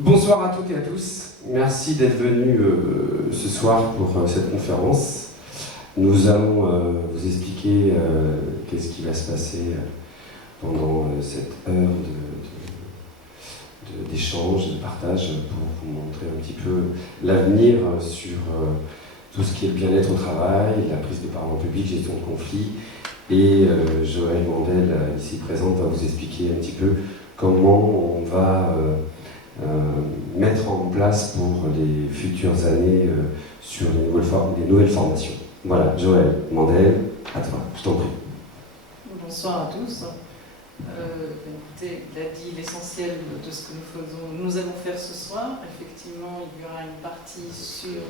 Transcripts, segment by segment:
Bonsoir à toutes et à tous. Merci d'être venus ce soir pour cette conférence. Nous allons vous expliquer qu'est-ce qui va se passer pendant cette heure d'échange, de partage, pour vous montrer un petit peu l'avenir sur tout ce qui est le bien-être au travail, la prise de parole en public, gestion de conflits. Et Joël Mandel, ici présente, va vous expliquer un petit peu comment on va mettre en place pour les futures années sur les nouvelles formations. Voilà, Joël Mandel, à toi, je t'en prie. Bonsoir à tous. Écoutez, il a dit l'essentiel de ce que nous allons faire ce soir. Effectivement, il y aura une partie sur...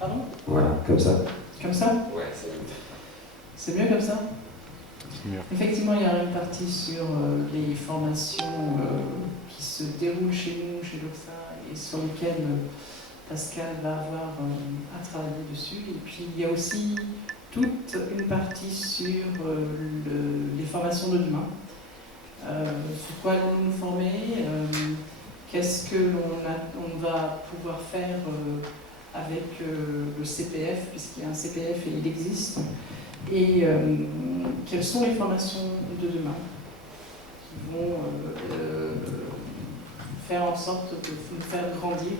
Pardon ? Voilà, comme ça. Comme ça ? Ouais, c'est mieux. C'est mieux comme ça ? C'est mieux. Effectivement, il y aura une partie sur les formations qui se déroulent chez nous, chez l'OXA, et sur lesquelles Pascal va avoir à travailler dessus. Et puis, il y a aussi toute une partie sur les formations de demain. Sur quoi allons-nous nous former, qu'est-ce que on va pouvoir faire avec le CPF, puisqu'il y a un CPF et il existe, et quelles sont les formations de demain qui vont faire en sorte de nous faire grandir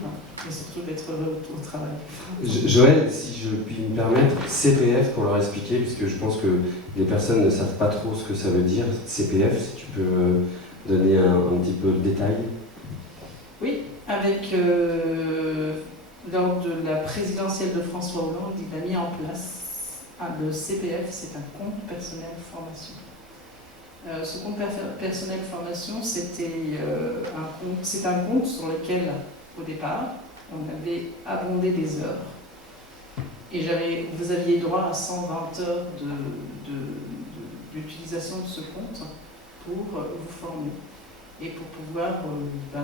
et surtout d'être heureux au travail. Joël, si je puis me permettre, CPF pour leur expliquer, puisque je pense que les personnes ne savent pas trop ce que ça veut dire, CPF, si tu peux donner un petit peu de détails. Oui, avec lors de la présidentielle de François Hollande, il a mis en place le CPF, c'est un compte personnel formation. Ce compte personnel formation, c'est un compte sur lequel, au départ, on avait abondé des heures. Et vous aviez droit à 120 heures d'utilisation de ce compte pour vous former et pour pouvoir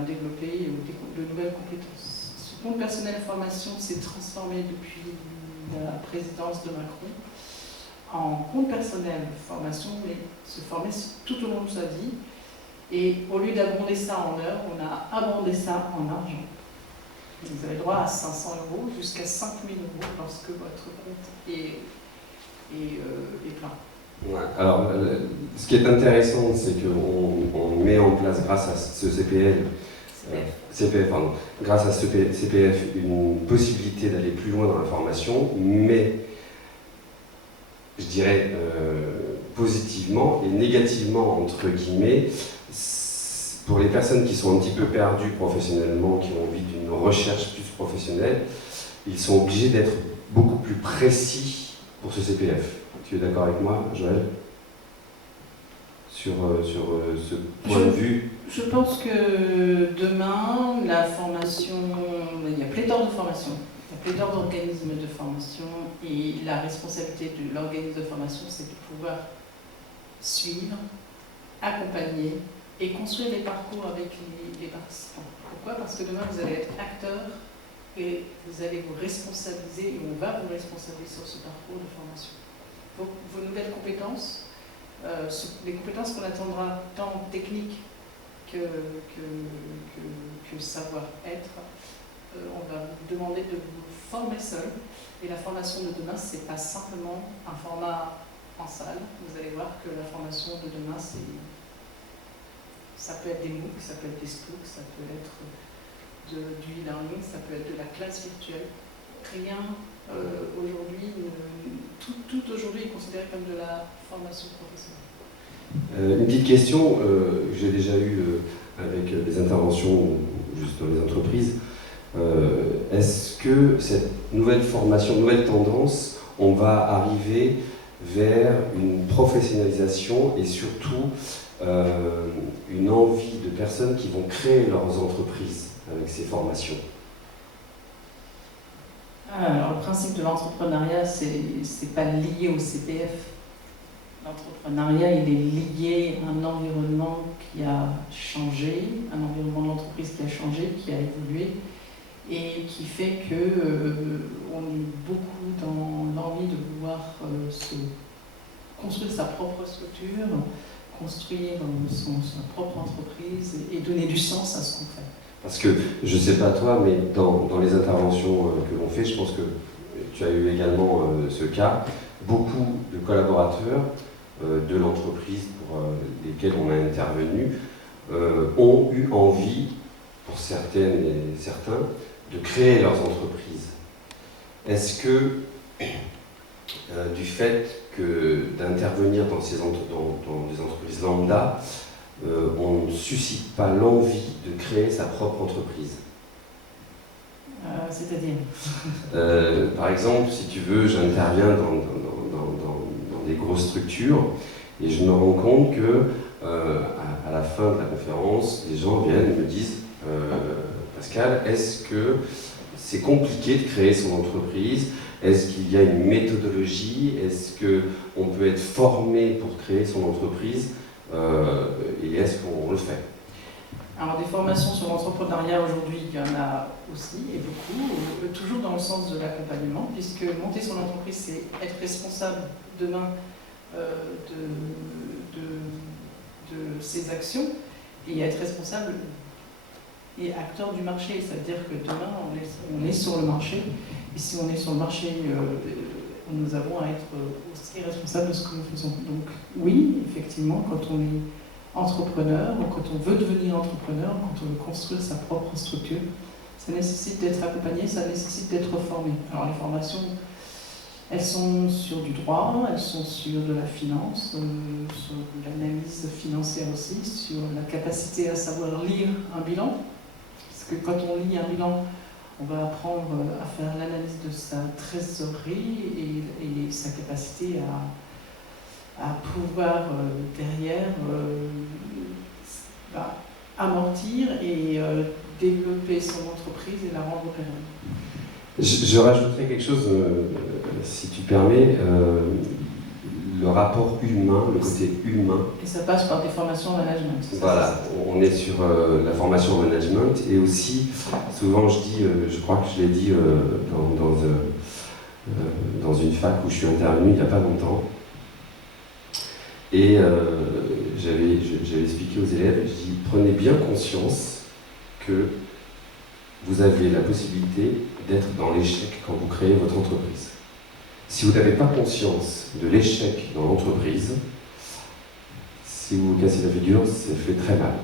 développer de nouvelles compétences. Ce compte personnel formation s'est transformé depuis la présidence de Macron en compte personnel formation, mais se former tout au long de sa vie. Et au lieu d'abonder ça en heures, on a abondé ça en argent. Vous avez droit à 500 € jusqu'à 5 000 € lorsque votre compte est plein. Ouais. Alors, ce qui est intéressant, c'est qu'on met en place, grâce à ce CPF, grâce à ce CPF, une possibilité d'aller plus loin dans la formation, mais je dirais positivement et négativement, entre guillemets, pour les personnes qui sont un petit peu perdues professionnellement, qui ont envie d'une recherche plus professionnelle, ils sont obligés d'être beaucoup plus précis pour ce CPF. Tu es d'accord avec moi, Joël, sur ce point de vue? Je pense que demain, la formation, il y a pléthore de formations, il y a pléthore d'organismes de formation, et la responsabilité de l'organisme de formation, c'est de pouvoir suivre, accompagner et construire les parcours avec les participants. Pourquoi ? Parce que demain, vous allez être acteur et vous allez vous responsabiliser, et on va vous responsabiliser sur ce parcours de formation. Vos nouvelles compétences, les compétences qu'on attendra tant techniques que savoir-être, on va vous demander de vous former seul. Et la formation de demain, ce n'est pas simplement un format en salle. Vous allez voir que la formation de demain, ça peut être des MOOC, ça peut être des SPOOC, ça peut être du e-learning, ça peut être de la classe virtuelle. Rien aujourd'hui, tout aujourd'hui est considéré comme de la formation professionnelle. Une petite question que j'ai déjà eue avec des interventions juste dans les entreprises. Est-ce que cette nouvelle formation, nouvelle tendance, on va arriver vers une professionnalisation et surtout une envie de personnes qui vont créer leurs entreprises avec ces formations? Alors, le principe de l'entrepreneuriat, c'est pas lié au CPF. L'entrepreneuriat, il est lié à un environnement qui a changé, un environnement d'entreprise qui a changé, qui a évolué, et qui fait qu'on est beaucoup dans l'envie de vouloir se construire sa propre structure, construire sa propre entreprise et donner du sens à ce qu'on fait. Parce que, je ne sais pas toi, mais dans les interventions que l'on fait, je pense que tu as eu également ce cas, beaucoup de collaborateurs de l'entreprise pour lesquels on a intervenu ont eu envie, pour certaines et certains, de créer leurs entreprises. Est-ce que, du fait d'intervenir dans des entreprises lambda, on ne suscite pas l'envie de créer sa propre entreprise? C'est-à-dire Par exemple, si tu veux, j'interviens dans des grosses structures et je me rends compte que à la fin de la conférence, les gens viennent et me disent Pascal, est-ce que c'est compliqué de créer son entreprise? Est-ce qu'il y a une méthodologie? Est-ce qu'on peut être formé pour créer son entreprise? Et est-ce qu'on le fait? Alors, des formations sur l'entrepreneuriat aujourd'hui, il y en a aussi, et beaucoup, toujours dans le sens de l'accompagnement, puisque monter son entreprise, c'est être responsable demain de ses actions, et être responsable et acteur du marché. Ça veut dire que demain, on est sur le marché, et si on est sur le marché, nous avons à être aussi responsables de ce que nous faisons. Donc oui, effectivement, quand on est entrepreneur, ou quand on veut devenir entrepreneur, quand on veut construire sa propre structure, ça nécessite d'être accompagné, ça nécessite d'être formé. Alors les formations, elles sont sur du droit, elles sont sur de la finance, sur de l'analyse financière aussi, sur la capacité à savoir lire un bilan. Parce que quand on lit un bilan, on va apprendre à faire l'analyse de sa trésorerie et sa capacité à pouvoir derrière amortir et développer son entreprise et la rendre pérenne. Je rajouterais quelque chose, si tu permets, le rapport humain, le côté humain. Et ça passe par des formations en management. Voilà, on est sur la formation en management et aussi, souvent je dis, je crois que je l'ai dit dans une fac où je suis intervenu il n'y a pas longtemps, et j'avais expliqué aux élèves, je dis, prenez bien conscience que vous avez la possibilité d'être dans l'échec quand vous créez votre entreprise. Si vous n'avez pas conscience de l'échec dans l'entreprise, si vous vous cassez la figure, ça fait très mal.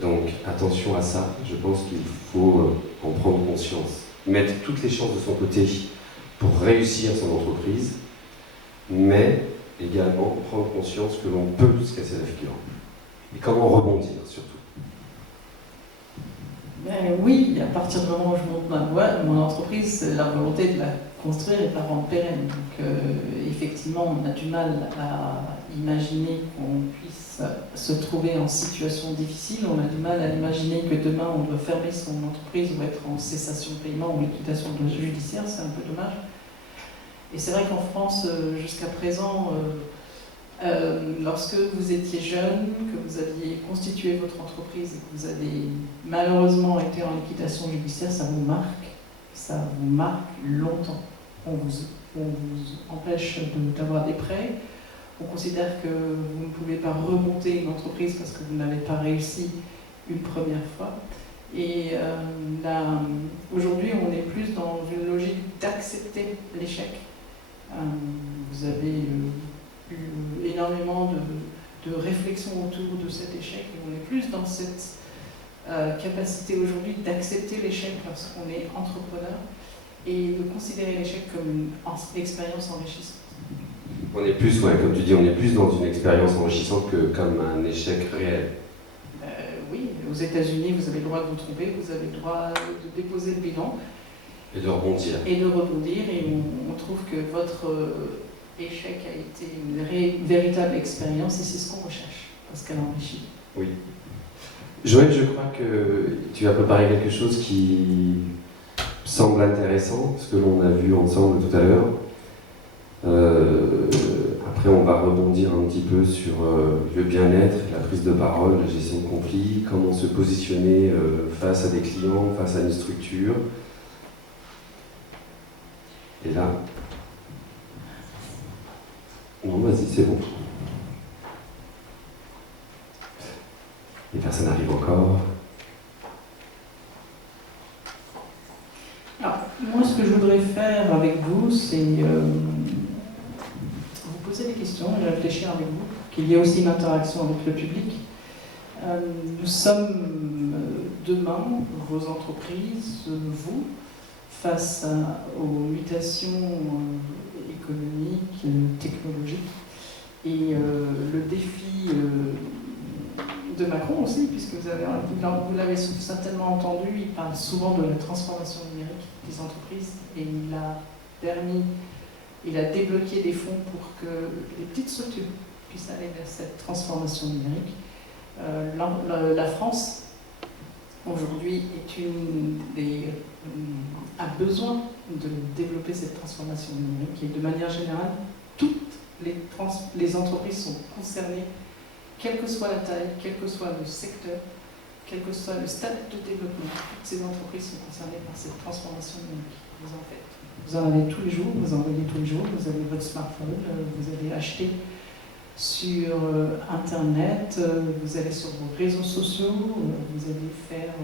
Donc attention à ça, je pense qu'il faut en prendre conscience. Mettre toutes les chances de son côté pour réussir son entreprise, mais également prendre conscience que l'on peut se casser la figure. Et comment rebondir surtout. Ben oui, à partir du moment où je monte ma boîte, mon entreprise, c'est la volonté de la construire et de la rendre pérenne. Donc effectivement, on a du mal à imaginer qu'on puisse se trouver en situation difficile. On a du mal à imaginer que demain on doit fermer son entreprise ou être en cessation de paiement ou liquidation judiciaire. C'est un peu dommage. Et c'est vrai qu'en France, jusqu'à présent, lorsque vous étiez jeune, que vous aviez constitué votre entreprise et que vous avez malheureusement été en liquidation judiciaire, ça vous marque longtemps. On vous empêche d'avoir des prêts, on considère que vous ne pouvez pas remonter une entreprise parce que vous n'avez pas réussi une première fois. Et aujourd'hui, on est plus dans une logique d'accepter l'échec. Vous avez eu énormément de réflexion autour de cet échec et on est plus dans cette capacité aujourd'hui d'accepter l'échec lorsqu'on est entrepreneur et de considérer l'échec comme une expérience enrichissante. On est plus, ouais, comme tu dis, on est plus dans une expérience enrichissante que comme un échec réel. Oui, aux États-Unis, vous avez le droit de vous tromper, vous avez le droit de déposer le bilan. Et de rebondir. Et on trouve que votre échec a été une véritable expérience et c'est ce qu'on recherche, parce qu'elle enrichit. Oui. Joël, je crois que tu as préparé quelque chose qui semble intéressant, ce que l'on a vu ensemble tout à l'heure. Après, on va rebondir un petit peu sur le bien-être, la prise de parole, la gestion de conflits, comment se positionner face à des clients, face à une structure. Et là... Non, vas-y, c'est bon. Les personnes arrivent encore. ce que je voudrais faire avec vous, c'est vous poser des questions et réfléchir avec vous, qu'il y ait aussi une interaction avec le public. Nous sommes demain, vos entreprises, vous, face aux mutations économiques, technologiques, et le défi de Macron aussi, puisque vous l'avez certainement entendu, il parle souvent de la transformation numérique des entreprises, et il a débloqué des fonds pour que les petites structures puissent aller vers cette transformation numérique. La France, aujourd'hui, a besoin de développer cette transformation numérique, et de manière générale, toutes les entreprises sont concernées, quelle que soit la taille, quel que soit le secteur, quel que soit le stade de développement. Toutes ces entreprises sont concernées par cette transformation numérique. Vous en avez tous les jours, vous en voyez tous les jours, vous avez votre smartphone, vous allez acheter sur Internet, vous allez sur vos réseaux sociaux, vous allez faire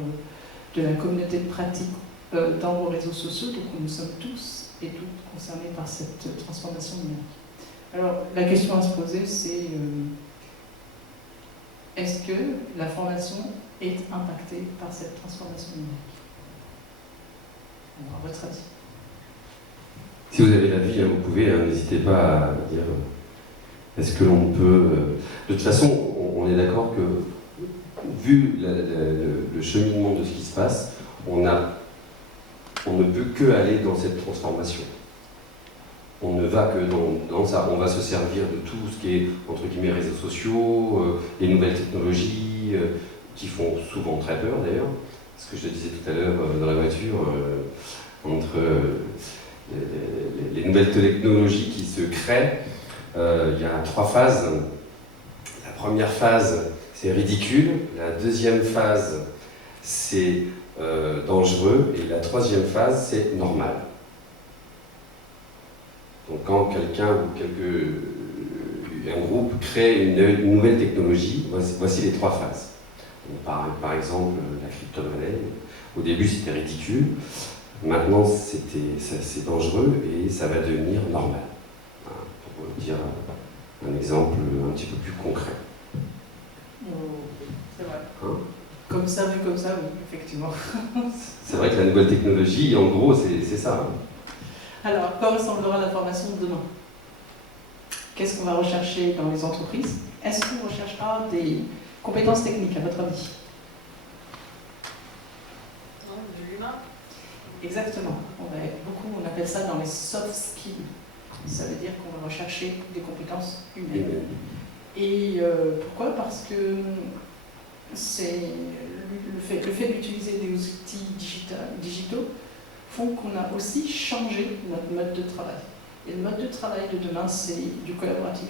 de la communauté de pratique dans vos réseaux sociaux, donc nous sommes tous et toutes concernés par cette transformation numérique. Alors, la question à se poser, c'est est-ce que la formation est impactée par cette transformation numérique? Alors, à votre avis? Si vous avez l'avis, vous pouvez, n'hésitez pas à dire est-ce que l'on peut. De toute façon, on est d'accord que, vu le cheminement de ce qui se passe, on ne peut que aller dans cette transformation. On ne va que dans ça. On va se servir de tout ce qui est, entre guillemets, réseaux sociaux, les nouvelles technologies, qui font souvent très peur d'ailleurs. Ce que je te disais tout à l'heure dans la voiture, entre les nouvelles technologies qui se créent, il y a 3 phases. La première phase, c'est ridicule. La deuxième phase, c'est dangereux. Et la troisième phase, c'est normal. Donc quand quelqu'un ou un groupe crée une nouvelle technologie, voici les 3 phases. Donc, par exemple, la crypto-monnaie, au début c'était ridicule, maintenant c'est dangereux et ça va devenir normal. Voilà, pour dire un exemple un petit peu plus concret. C'est vrai. Hein? Comme ça, vu comme ça, oui, effectivement. C'est vrai que la nouvelle technologie, en gros, c'est ça. Hein. Alors, à quoi ressemblera la formation de demain? Qu'est-ce qu'on va rechercher dans les entreprises? Est-ce qu'on recherchera des compétences techniques, à votre avis? De l'humain. Exactement. On appelle ça dans les soft skills. Ça veut dire qu'on va rechercher des compétences humaines. Et pourquoi? Parce que c'est le fait d'utiliser des outils digitaux font qu'on a aussi changé notre mode de travail. Et le mode de travail de demain, c'est du collaboratif,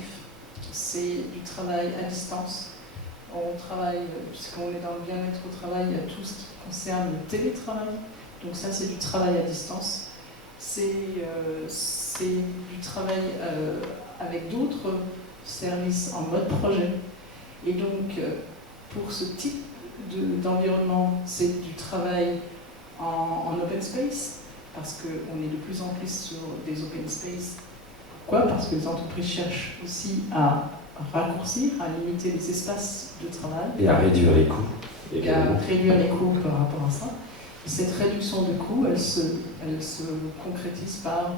c'est du travail à distance. On travaille, puisqu'on est dans le bien-être au travail, il y a tout ce qui concerne le télétravail. Donc ça, c'est du travail à distance. C'est du travail avec d'autres services en mode projet. Et donc, pour ce type d'environnement, c'est du travail en open space, parce qu'on est de plus en plus sur des open space. Pourquoi? Parce que les entreprises cherchent aussi à raccourcir, à limiter les espaces de travail. Et à réduire les coûts. Et à réduire les coûts par rapport à ça. Et cette réduction de coûts, elle se concrétise par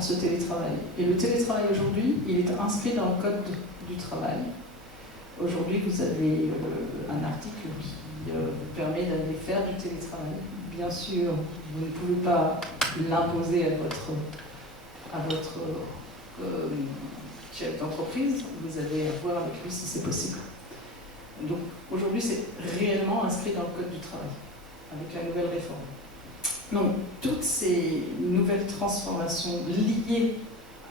ce télétravail. Et le télétravail aujourd'hui, il est inscrit dans le code du travail. Aujourd'hui, vous avez un article qui vous permet d'aller faire du télétravail. Bien sûr, vous ne pouvez pas l'imposer à votre chef d'entreprise. Vous allez voir avec lui si c'est possible. Donc aujourd'hui, c'est réellement inscrit dans le code du travail, avec la nouvelle réforme. Donc toutes ces nouvelles transformations liées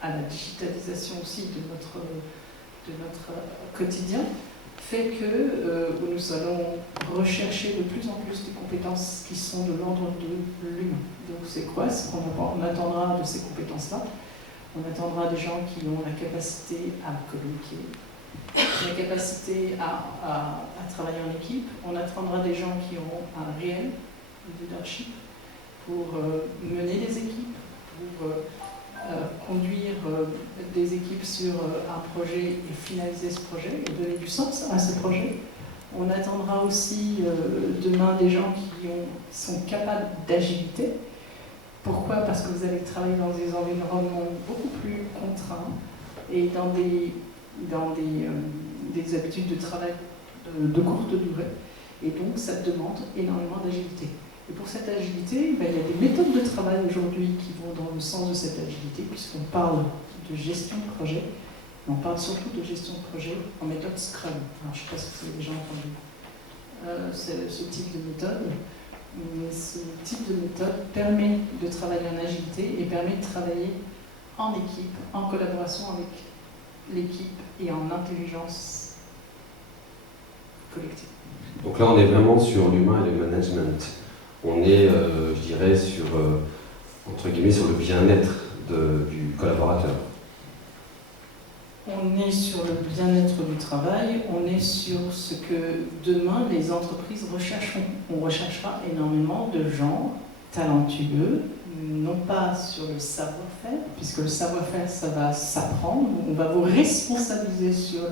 à la digitalisation aussi de notre quotidien fait que nous allons rechercher de plus en plus des compétences qui sont de l'ordre de l'humain. Donc c'est quoi ce qu'on attendra de ces compétences-là? On attendra des gens qui ont la capacité à communiquer, la capacité à travailler en équipe. On attendra des gens qui auront un réel leadership, pour mener les équipes, pour conduire des équipes sur un projet et finaliser ce projet et donner du sens à ce projet. On attendra aussi demain des gens qui sont capables d'agilité. Pourquoi? Parce que vous allez travailler dans des environnements beaucoup plus contraints et dans des habitudes de travail de courte durée. Et donc, ça demande énormément d'agilité. Et pour cette agilité, il y a des méthodes de travail aujourd'hui qui vont dans le sens de cette agilité, puisqu'on parle de gestion de projet, mais on parle surtout de gestion de projet en méthode Scrum. Alors, je ne sais pas si vous avez déjà entendu ce type de méthode. Mais ce type de méthode permet de travailler en agilité et permet de travailler en équipe, en collaboration avec l'équipe et en intelligence collective. Donc là, on est vraiment sur l'humain et le management. On est, je dirais, sur, entre guillemets, sur le bien-être du collaborateur. On est sur le bien-être du travail, on est sur ce que demain les entreprises rechercheront. On recherchera énormément de gens talentueux, non pas sur le savoir-faire, puisque le savoir-faire, ça va s'apprendre. On va vous responsabiliser sur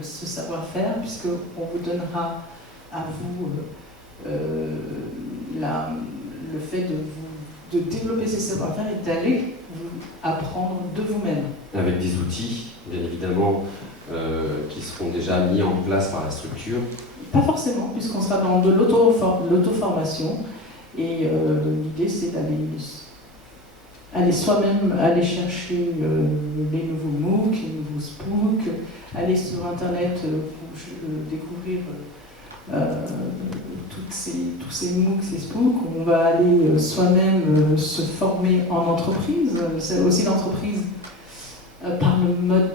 ce savoir-faire, puisqu'on vous donnera à vous le fait de développer ces savoir-faire et d'aller apprendre de vous-même. Avec des outils, bien évidemment, qui seront déjà mis en place par la structure. Pas forcément, puisqu'on sera dans de l'auto-formation. Et l'idée, c'est d'aller soi-même aller chercher les nouveaux MOOC, les nouveaux SPOOC, aller sur Internet pour découvrir tous ces MOOC, ces SPOOC. On va aller soi-même se former en entreprise. C'est aussi l'entreprise par le mode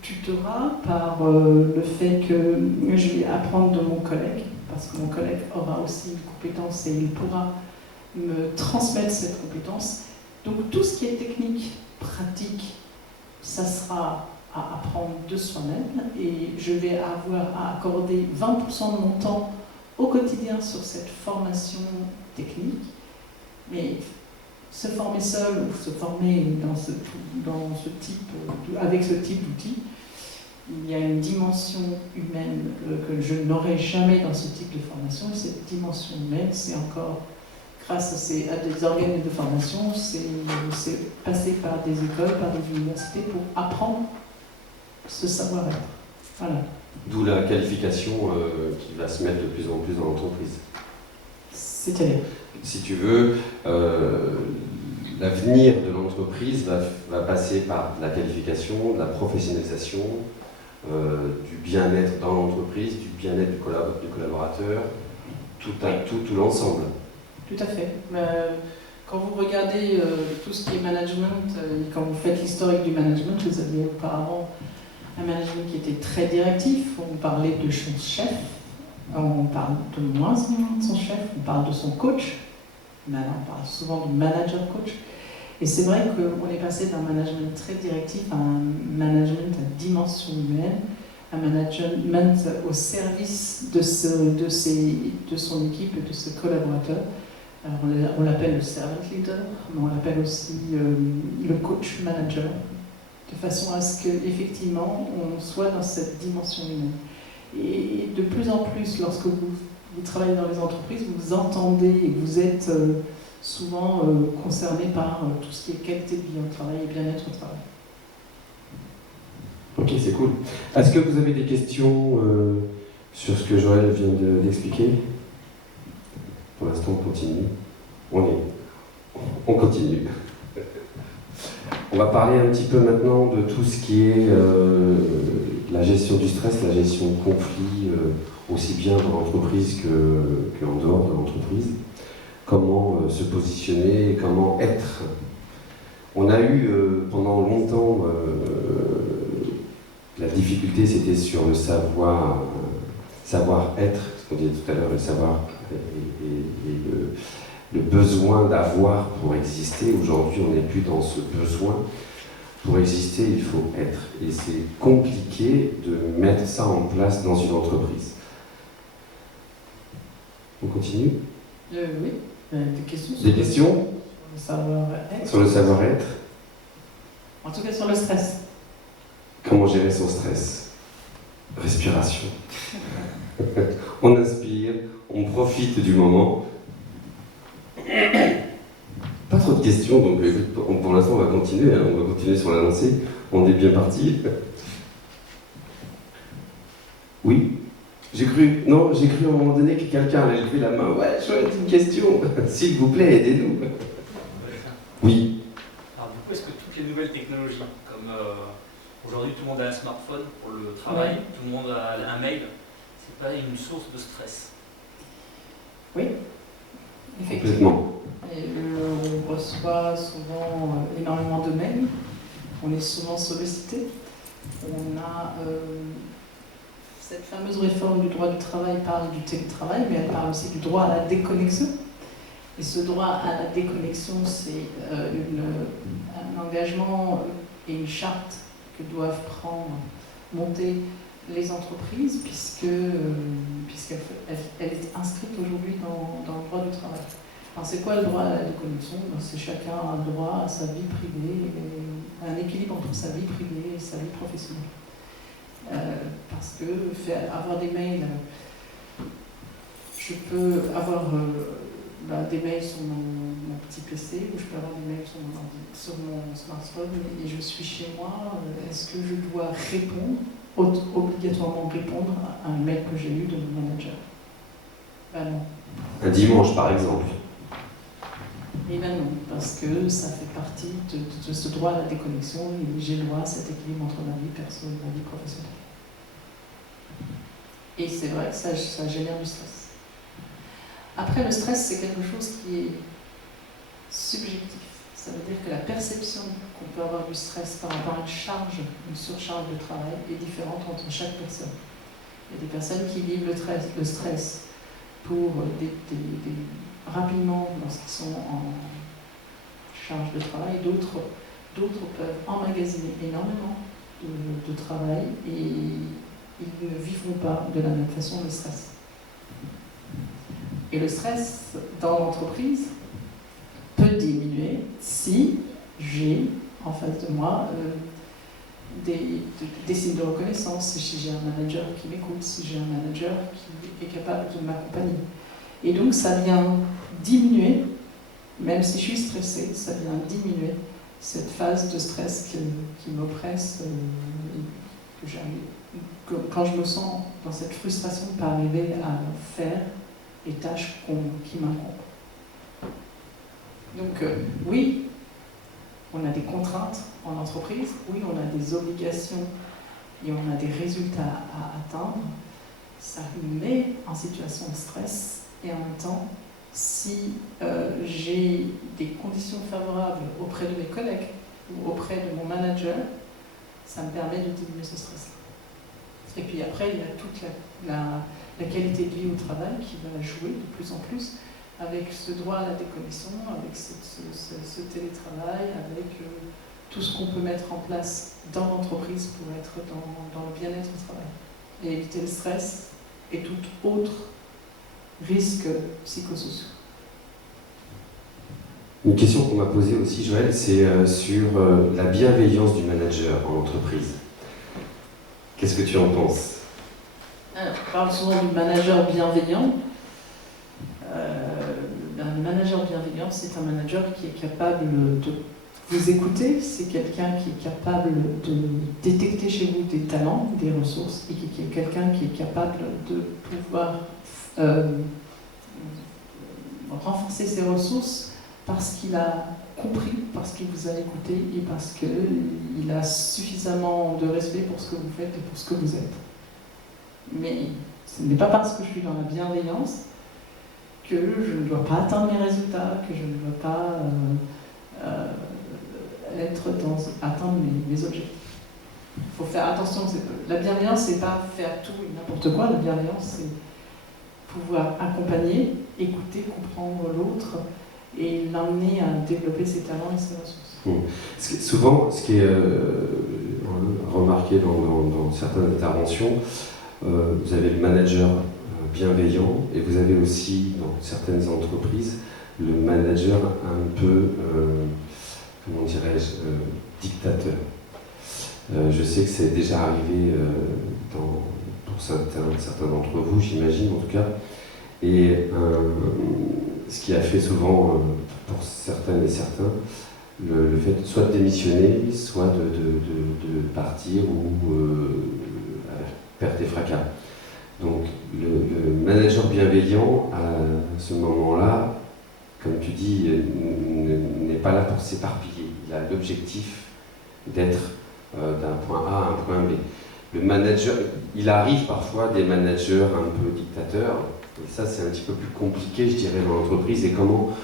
tutorat, par le fait que je vais apprendre de mon collègue, parce que mon collègue aura aussi une compétence et il pourra me transmettre cette compétence. Donc tout ce qui est technique, pratique, ça sera à apprendre de soi-même et je vais avoir à accorder 20% de mon temps au quotidien sur cette formation technique. Mais se former seul ou se former avec ce type d'outil, il y a une dimension humaine que je n'aurai jamais dans ce type de formation. Et cette dimension humaine, c'est encore grâce à des organismes de formation, c'est passer par des écoles, par des universités pour apprendre ce savoir-être. Voilà. D'où la qualification qui va se mettre de plus en plus dans l'entreprise. C'est-à-dire ? Si tu veux, l'avenir de l'entreprise va passer par la qualification, la professionnalisation, du bien-être dans l'entreprise, du bien-être du collaborateur, tout l'ensemble. Tout à fait. Quand vous regardez tout ce qui est management, quand vous faites l'historique du management, vous aviez auparavant un management qui était très directif. On parlait de son chef, on parle de moins en moins de son chef, on parle de son coach. Maintenant, on parle souvent du manager-coach. Et c'est vrai qu'on est passé d'un management très directif à un management à dimension humaine, un management au service de son équipe et de ses collaborateurs. Alors on l'appelle le servant leader, mais on l'appelle aussi le coach manager, de façon à ce qu'effectivement on soit dans cette dimension humaine. Et de plus en plus, lorsque vous travaillez dans les entreprises, vous entendez et vous êtes souvent concerné par tout ce qui est qualité de vie au travail et bien-être au travail. Ok, c'est cool. Est-ce que vous avez des questions sur ce que Joël vient d'expliquer ? Pour l'instant, on continue. On continue. On va parler un petit peu maintenant de tout ce qui est la gestion du stress, la gestion de conflits, aussi bien dans l'entreprise qu'en dehors de l'entreprise. Comment se positionner et comment être. On a eu pendant longtemps la difficulté, c'était sur le savoir-être, ce qu'on disait tout à l'heure, le savoir et le besoin d'avoir pour exister. Aujourd'hui, on n'est plus dans ce besoin. Pour exister, il faut être. Et c'est compliqué de mettre ça en place dans une entreprise. On continue ? Oui, des questions Des questions le savoir-être. sur le savoir-être? En tout cas sur le stress. Comment gérer son stress? Respiration. On inspire, on profite du moment. Pas trop de questions, donc pour l'instant on va continuer, hein, on va continuer sur la lancée. On est bien parti. Oui? J'ai cru à un moment donné que quelqu'un allait lever la main. Ouais, chouette, une question. S'il vous plaît, aidez-nous. Oui. Alors du coup, est-ce que toutes les nouvelles technologies, comme aujourd'hui tout le monde a un smartphone pour le travail, tout le monde a un mail, c'est pas une source de stress? Oui, effectivement. Complètement. Et on reçoit souvent énormément de mails, on est souvent sollicité. On a cette fameuse réforme du droit du travail parle du télétravail, mais elle parle aussi du droit à la déconnexion. Et ce droit à la déconnexion, c'est un engagement et une charte que doivent monter les entreprises, puisqu'elle est inscrite aujourd'hui dans le droit du travail. Alors c'est quoi le droit à la déconnexion? C'est chacun a le droit à sa vie privée, et un équilibre entre sa vie privée et sa vie professionnelle. Parce que avoir des mails, je peux avoir des mails sur mon petit PC, ou je peux avoir des mails sur mon smartphone, et je suis chez moi. Est-ce que je dois obligatoirement répondre à un mail que j'ai eu de mon manager? Ben non. Un dimanche, par exemple. Eh bien non, parce que ça fait partie de ce droit à la déconnexion, et j'ai le droit à cet équilibre entre ma vie perso et ma vie professionnelle. Et c'est vrai que ça génère du stress. Après, le stress, c'est quelque chose qui est subjectif. Ça veut dire que la perception qu'on peut avoir du stress par rapport à une surcharge de travail est différente entre chaque personne. Il y a des personnes qui vivent le stress pour rapidement lorsqu'ils sont en charge de travail, d'autres peuvent emmagasiner énormément de travail et ils ne vivront pas de la même façon le stress. Et le stress dans l'entreprise peut diminuer si j'ai en face de moi des signes de reconnaissance, si j'ai un manager qui m'écoute, si j'ai un manager qui est capable de m'accompagner. Et donc ça vient diminuer, même si je suis stressée, ça vient diminuer cette phase de stress qui m'oppresse, quand je me sens dans cette frustration de ne pas arriver à faire les tâches qui m'incombent. Donc oui, on a des contraintes en entreprise, oui, on a des obligations et on a des résultats à atteindre. Ça nous met en situation de stress. Et en même temps, si j'ai des conditions favorables auprès de mes collègues ou auprès de mon manager, ça me permet de diminuer ce stress. Et puis après, il y a toute la qualité de vie au travail qui va jouer de plus en plus avec ce droit à la déconnexion, avec ce télétravail, avec tout ce qu'on peut mettre en place dans l'entreprise pour être dans le bien-être au travail. Et éviter le stress et tout autre risques psychosociaux. Une question qu'on m'a posée aussi, Joël, c'est sur la bienveillance du manager en entreprise. Qu'est-ce que tu en penses? Alors, on parle souvent du manager bienveillant. Le manager bienveillant, c'est un manager qui est capable de vous écouter, c'est quelqu'un qui est capable de détecter chez vous des talents, des ressources, et qui est quelqu'un qui est capable de pouvoir renforcer ses ressources parce qu'il a compris, parce qu'il vous a écouté et parce qu'il a suffisamment de respect pour ce que vous faites et pour ce que vous êtes. Mais ce n'est pas parce que je suis dans la bienveillance que je ne dois pas atteindre mes résultats, que je ne dois pas atteindre mes objectifs. Il faut faire attention. La bienveillance, c'est pas faire tout et n'importe quoi. La bienveillance, c'est pouvoir accompagner, écouter, comprendre l'autre et l'emmener à développer ses talents et ses ressources. Souvent, ce qui est remarqué dans certaines interventions, vous avez le manager bienveillant, et vous avez aussi, dans certaines entreprises, le manager un peu, comment dirais-je, dictateur. Je sais que c'est déjà arrivé pour certains d'entre vous, j'imagine en tout cas, et ce qui a fait souvent, pour certaines et certains, le fait soit de démissionner, soit de partir ou avec perte et fracas. Donc le manager bienveillant, à ce moment-là, comme tu dis, n'est pas là pour s'éparpiller. Il a l'objectif d'être d'un point A à un point B. Le manager, il arrive parfois des managers un peu dictateurs, et ça c'est un petit peu plus compliqué, je dirais, dans l'entreprise, et comment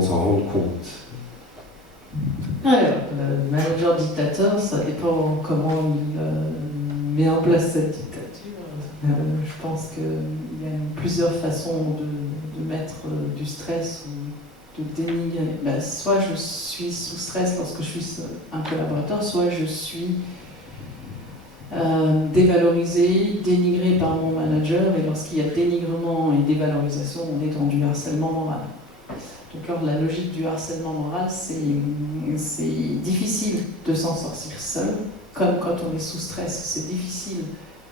s'en rendre compte. Alors, le manager dictateur, ça dépend comment il met en place cette dictature. Je pense qu'il y a plusieurs façons de mettre du stress ou de dénigrer. Ben, soit je suis sous stress lorsque je suis un collaborateur, soit je suis dévalorisé, dénigré par mon manager, et lorsqu'il y a dénigrement et dévalorisation, on est dans du harcèlement moral. Donc alors, la logique du harcèlement moral, c'est difficile de s'en sortir seul, comme quand on est sous stress, c'est difficile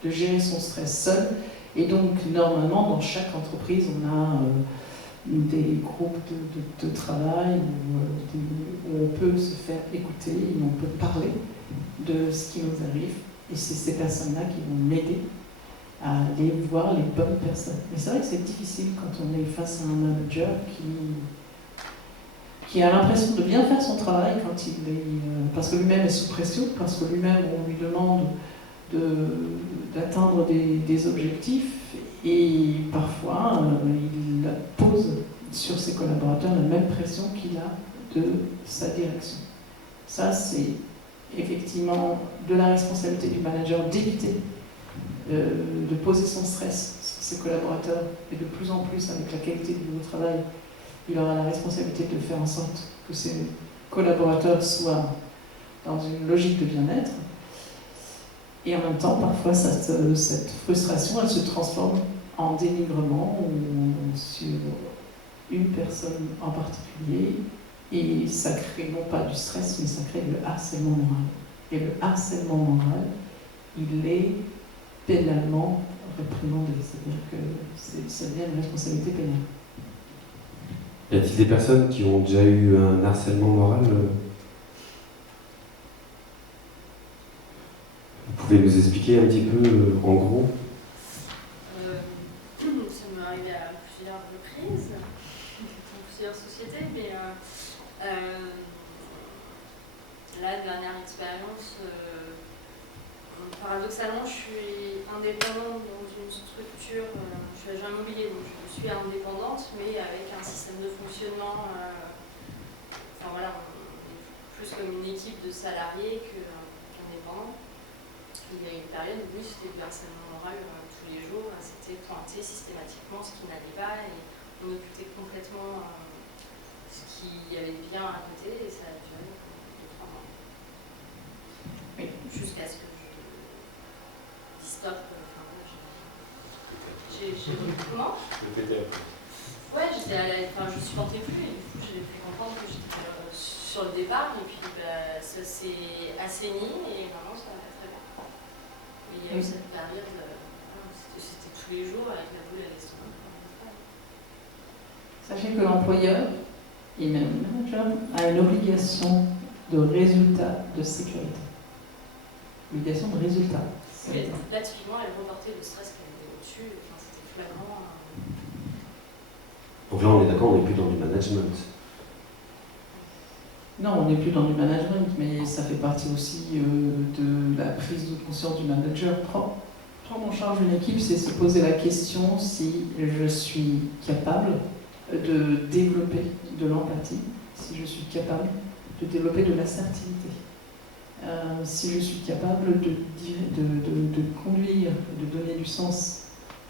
de gérer son stress seul, et donc normalement dans chaque entreprise on a des groupes de travail où on peut se faire écouter, où on peut parler de ce qui nous arrive, et c'est ces personnes-là qui vont m'aider à aller voir les bonnes personnes. Mais c'est vrai que c'est difficile quand on est face à un manager qui a l'impression de bien faire son travail quand il est, parce que lui-même est sous pression, parce que lui-même on lui demande d'atteindre des objectifs, et parfois il pose sur ses collaborateurs la même pression qu'il a de sa direction. Ça, c'est effectivement de la responsabilité du manager d'éviter de poser son stress sur ses collaborateurs, et de plus en plus avec la qualité du nouveau travail, il aura la responsabilité de faire en sorte que ses collaborateurs soient dans une logique de bien-être. Et en même temps, parfois, cette frustration, elle se transforme en dénigrement ou sur une personne en particulier, et ça crée non pas du stress, mais ça crée le harcèlement moral. Et le harcèlement moral, il est pénalement réprimandé, c'est-à-dire que ça devient une responsabilité pénale. Y a-t-il des personnes qui ont déjà eu un harcèlement moral ? Vous pouvez nous expliquer un petit peu, en gros ? Ça m'est arrivé à plusieurs reprises, dans plusieurs sociétés, mais la dernière expérience, paradoxalement, je suis indépendante dans une structure, je suis agent immobilier, donc je suis indépendante, mais avec un système de fonctionnement, enfin voilà, on est plus comme une équipe de salariés qu'indépendants. Il y a une période où oui, c'était du harcèlement moral tous les jours, c'était pointer systématiquement ce qui n'allait pas, et on occultait complètement ce qui allait bien à côté, et ça a duré 2-3 mois. Oui. Jusqu'à ce que je dis stop. Comment ? Ouais, je supportais plus, et du coup j'ai pu comprendre que j'étais sur le départ, et puis ça s'est assaini, et maintenant ça va très bien. Et il y a eu cette période, c'était tous les jours avec la boule à l'estomac. Sachez que l'employeur, et même le manager, a une obligation de résultat de sécurité. Obligation de résultat. Là, typiquement, elle reportait le stress qu'elle avait au-dessus, enfin, c'était flagrant. Donc là, on est d'accord, on n'est plus dans du management. Non, on n'est plus dans du management, mais ça fait partie aussi de la prise de conscience du manager. Prendre en charge une équipe, c'est se poser la question si je suis capable de développer de l'empathie, si je suis capable de développer de l'assertivité, si je suis capable de conduire, de donner du sens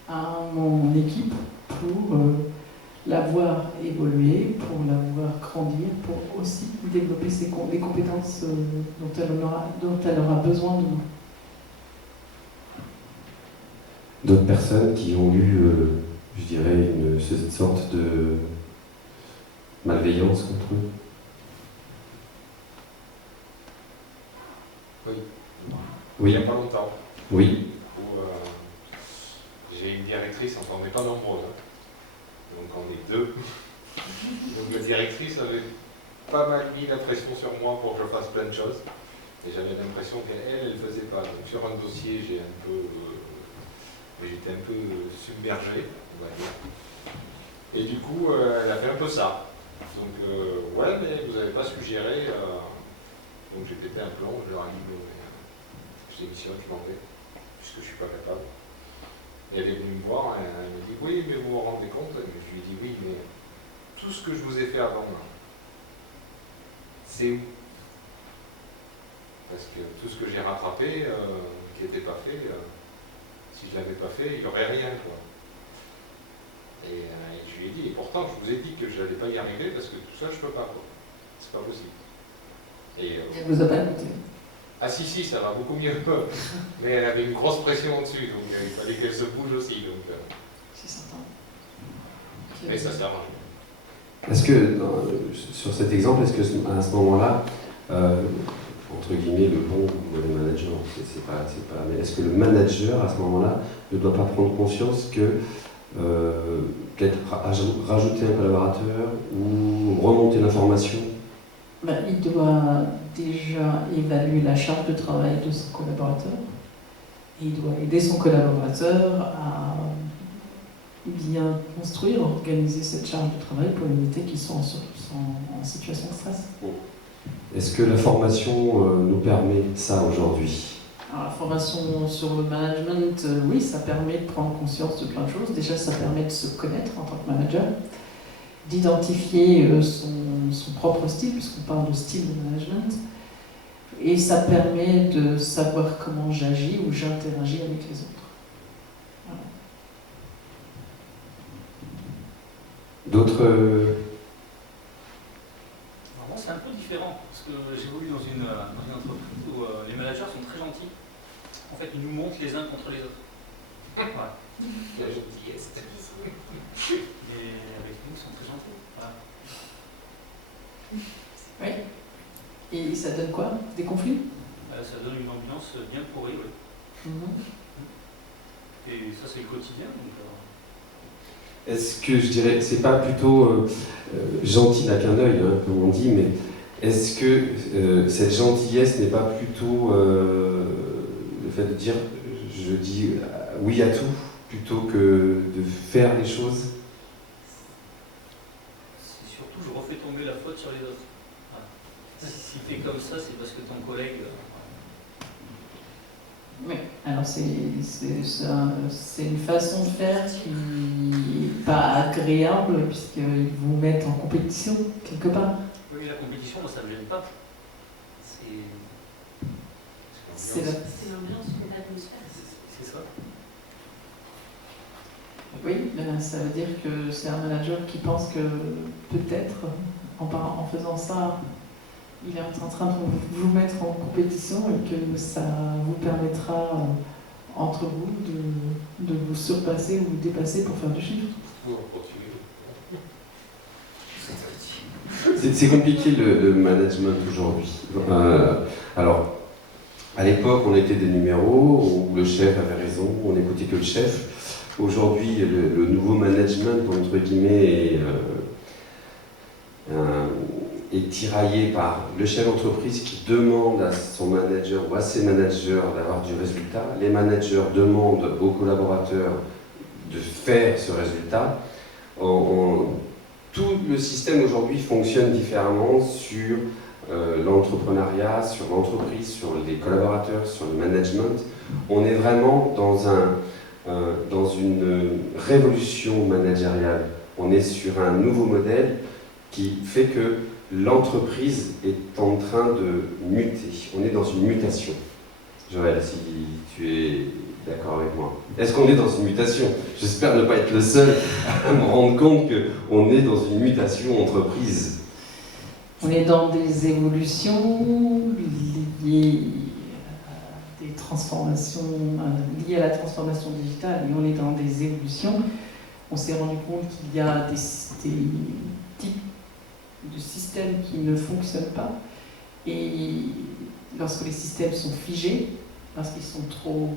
à mon équipe pour la voir évoluer, pour la voir grandir, pour aussi développer les compétences dont elle aura besoin de nous. d'autres personnes qui ont eu, je dirais, cette sorte de malveillance contre eux? Oui. Oui. Il n'y a pas longtemps. Oui. Où, j'ai une directrice, enfin on n'est pas nombreux, hein. Donc on est 2. Donc la directrice avait pas mal mis la pression sur moi pour que je fasse plein de choses. Et j'avais l'impression qu'elle ne faisait pas. Donc sur un dossier, j'étais un peu submergé, on va dire. Et du coup, elle a fait un peu ça. Donc, ouais, mais vous n'avez pas su gérer. Donc j'ai pété un plomb, je leur ai dit, je démissionne, je m'en vais, puisque je ne suis pas capable. Et elle est venue me voir, et elle m'a dit, oui, mais vous vous rendez compte? Et je lui ai dit, oui, mais tout ce que je vous ai fait avant, là, c'est où? Parce que tout ce que j'ai rattrapé, qui n'était pas fait, si je ne l'avais pas fait, il n'y aurait rien, quoi. Et je lui ai dit, et pourtant je vous ai dit que je n'allais pas y arriver, parce que tout ça, je ne peux pas, quoi. C'est pas possible. Et Elle vous a pas écouté. ah si, ça va beaucoup mieux. Mais elle avait une grosse pression au-dessus, donc il fallait qu'elle se bouge aussi. Donc, C'est certain. mais ça sert à rien. Est-ce que, sur cet exemple, est-ce que à ce moment-là, entre guillemets, le bon ou le manager, mais est-ce que le manager, à ce moment-là, ne doit pas prendre conscience que peut-être rajouter un collaborateur ou remonter l'information? Il doit déjà évaluer la charge de travail de son collaborateur. Et il doit aider son collaborateur à bien construire, organiser cette charge de travail pour éviter qu'ils soient en situation de stress. Est-ce que la formation nous permet ça aujourd'hui? Alors, la formation sur le management, oui, ça permet de prendre conscience de plein de choses. Déjà, ça permet de se connaître en tant que manager, d'identifier son propre style, puisqu'on parle de style de management, et ça permet de savoir comment j'agis ou j'interagis avec les autres. Voilà. D'autres Alors moi, c'est un peu différent, parce que j'évolue dans une entreprise où les managers sont très gentils. En fait, ils nous montent les uns contre les autres. Voilà. La gentillesse. Et avec nous, ils sont très gentils. Voilà. Oui. Et ça donne quoi? Des conflits? Ça donne une ambiance bien pourrie, oui. Et ça, c'est le quotidien. Donc, est-ce que je dirais, c'est pas plutôt gentil n'a qu'un œil, hein, comme on dit, mais est-ce que cette gentillesse n'est pas plutôt le fait de dire je dis oui à tout plutôt que de faire les choses? c'est surtout, je refais tomber la faute sur les autres. Voilà. Si tu es comme ça, c'est parce que ton collègue. Oui, alors c'est une façon de faire qui n'est pas agréable puisqu'ils vous mettent en compétition quelque part. Oui, la compétition, moi, ça ne me gêne pas. C'est l'ambiance, l'atmosphère. C'est ça. Oui, ben, ça veut dire que c'est un manager qui pense que peut-être en faisant ça, il est en train de vous mettre en compétition et que ça vous permettra entre vous de vous surpasser ou vous dépasser pour faire du chiffre. C'est compliqué le management aujourd'hui. Alors, à l'époque, on était des numéros, où le chef avait raison, on n'écoutait que le chef. Aujourd'hui, le nouveau management, entre guillemets, est tiraillé par le chef d'entreprise qui demande à son manager ou à ses managers d'avoir du résultat. Les managers demandent aux collaborateurs de faire ce résultat. Tout le système aujourd'hui fonctionne différemment sur l'entrepreneuriat, sur l'entreprise, sur les collaborateurs, sur le management. On est vraiment dans une révolution managériale. On est sur un nouveau modèle qui fait que l'entreprise est en train de muter. On est dans une mutation. Joël, si tu es d'accord avec moi. Est-ce qu'on est dans une mutation? J'espère ne pas être le seul à me rendre compte qu'on est dans une mutation entreprise. On est dans des évolutions liées à des transformation, liées à la transformation digitale, et on est dans des évolutions, on s'est rendu compte qu'il y a des types de systèmes qui ne fonctionnent pas. Et lorsque les systèmes sont figés, parce qu'ils sont trop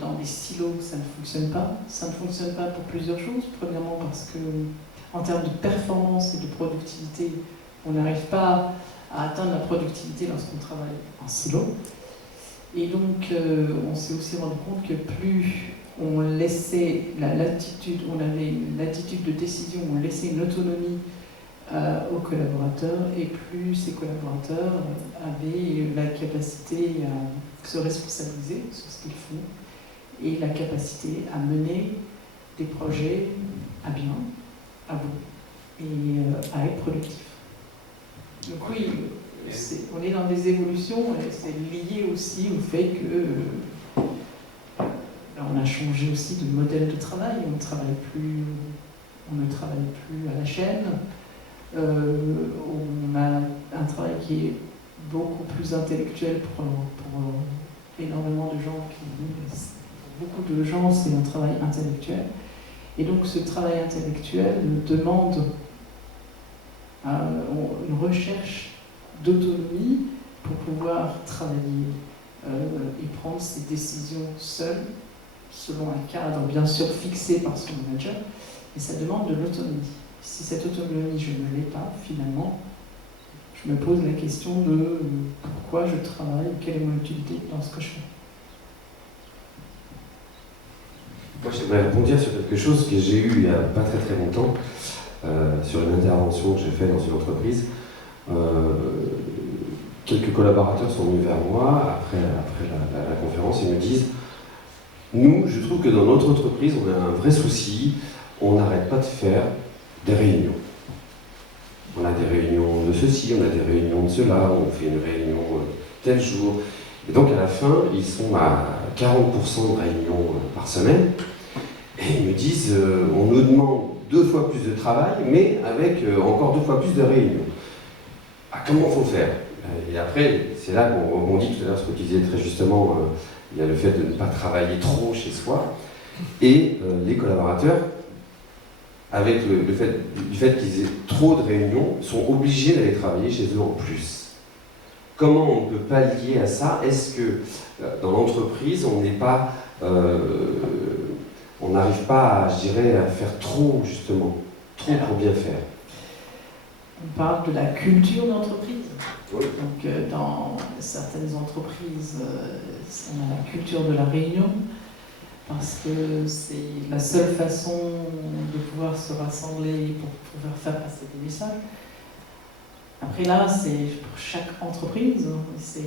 dans des silos, ça ne fonctionne pas. Ça ne fonctionne pas pour plusieurs choses. Premièrement parce que, en termes de performance et de productivité, on n'arrive pas à atteindre la productivité lorsqu'on travaille en silo. Et donc, on s'est aussi rendu compte que plus on laissait la latitude, on avait une latitude de décision, on laissait une autonomie aux collaborateurs, et plus ces collaborateurs avaient la capacité à se responsabiliser sur ce qu'ils font et la capacité à mener des projets à bien, à bout, et à être productifs. Donc oui, on est dans des évolutions, et c'est lié aussi au fait que on a changé aussi de modèle de travail, on ne travaille plus à la chaîne. On a un travail qui est beaucoup plus intellectuel pour énormément de gens. Pour beaucoup de gens, c'est un travail intellectuel. Et donc ce travail intellectuel demande une recherche d'autonomie pour pouvoir travailler et prendre ses décisions seul, selon un cadre bien sûr fixé par son manager, et ça demande de l'autonomie. Si cette autonomie, je ne l'ai pas, finalement, je me pose la question de pourquoi je travaille, quelle est mon utilité dans ce que je fais. Moi, j'aimerais rebondir sur quelque chose que j'ai eu il n'y a pas très très longtemps, sur une intervention que j'ai faite dans une entreprise. Quelques collaborateurs sont venus vers moi après la conférence et me disent « Nous, je trouve que dans notre entreprise, on a un vrai souci, on n'arrête pas de faire des réunions. On a des réunions de ceci, on a des réunions de cela, on fait une réunion tel jour. » Et donc à la fin, ils sont à 40% de réunions par semaine. Et ils me disent on nous demande 2 fois plus de travail, mais avec encore 2 fois plus de réunions. Ah, comment faut faire? Et après, c'est là qu'on rebondit tout à l'heure, ce que tu disais très justement, il y a le fait de ne pas travailler trop chez soi. Et les collaborateurs, avec du fait qu'ils aient trop de réunions, sont obligés d'aller travailler chez eux en plus. Comment on peut pallier à ça? Est-ce que dans l'entreprise, on n'est pas, on n'arrive pas, je dirais, à faire trop justement, trop pour bien faire? On parle de la culture d'entreprise. Oui. Donc dans certaines entreprises, on a la culture de la réunion, parce que c'est la seule façon de pouvoir se rassembler pour pouvoir faire passer des messages. Après là, c'est pour chaque entreprise, c'est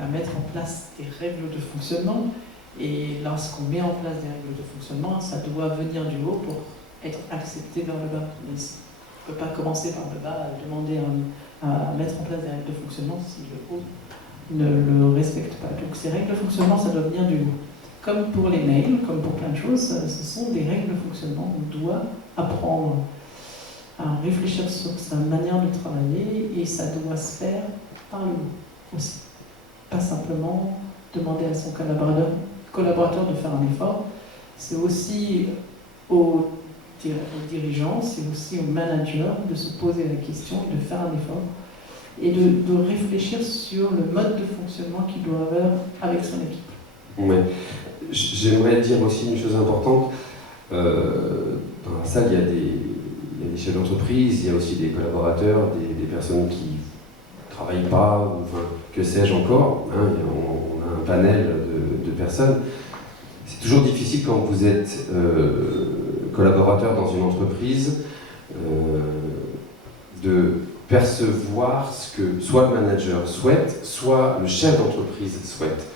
à mettre en place des règles de fonctionnement. Et lorsqu'on met en place des règles de fonctionnement, ça doit venir du haut pour être accepté vers le bas. Mais on ne peut pas commencer par le bas et demander à mettre en place des règles de fonctionnement si le haut ne le respecte pas. Donc ces règles de fonctionnement, ça doit venir du haut. Comme pour les mails, comme pour plein de choses, ce sont des règles de fonctionnement. On doit apprendre à réfléchir sur sa manière de travailler, et ça doit se faire par le haut aussi. Pas simplement demander à son collaborateur de faire un effort. C'est aussi aux dirigeants, c'est aussi aux managers de se poser la question, de faire un effort et de réfléchir sur le mode de fonctionnement qu'il doit avoir avec son équipe. Ouais. J'aimerais dire aussi une chose importante. Dans la salle, il y a des chefs d'entreprise, il y a aussi des collaborateurs, des personnes qui ne travaillent pas, ou, enfin, que sais-je encore. Hein, on a un panel de personnes. C'est toujours difficile quand vous êtes collaborateur dans une entreprise de percevoir ce que soit le manager souhaite, soit le chef d'entreprise souhaite.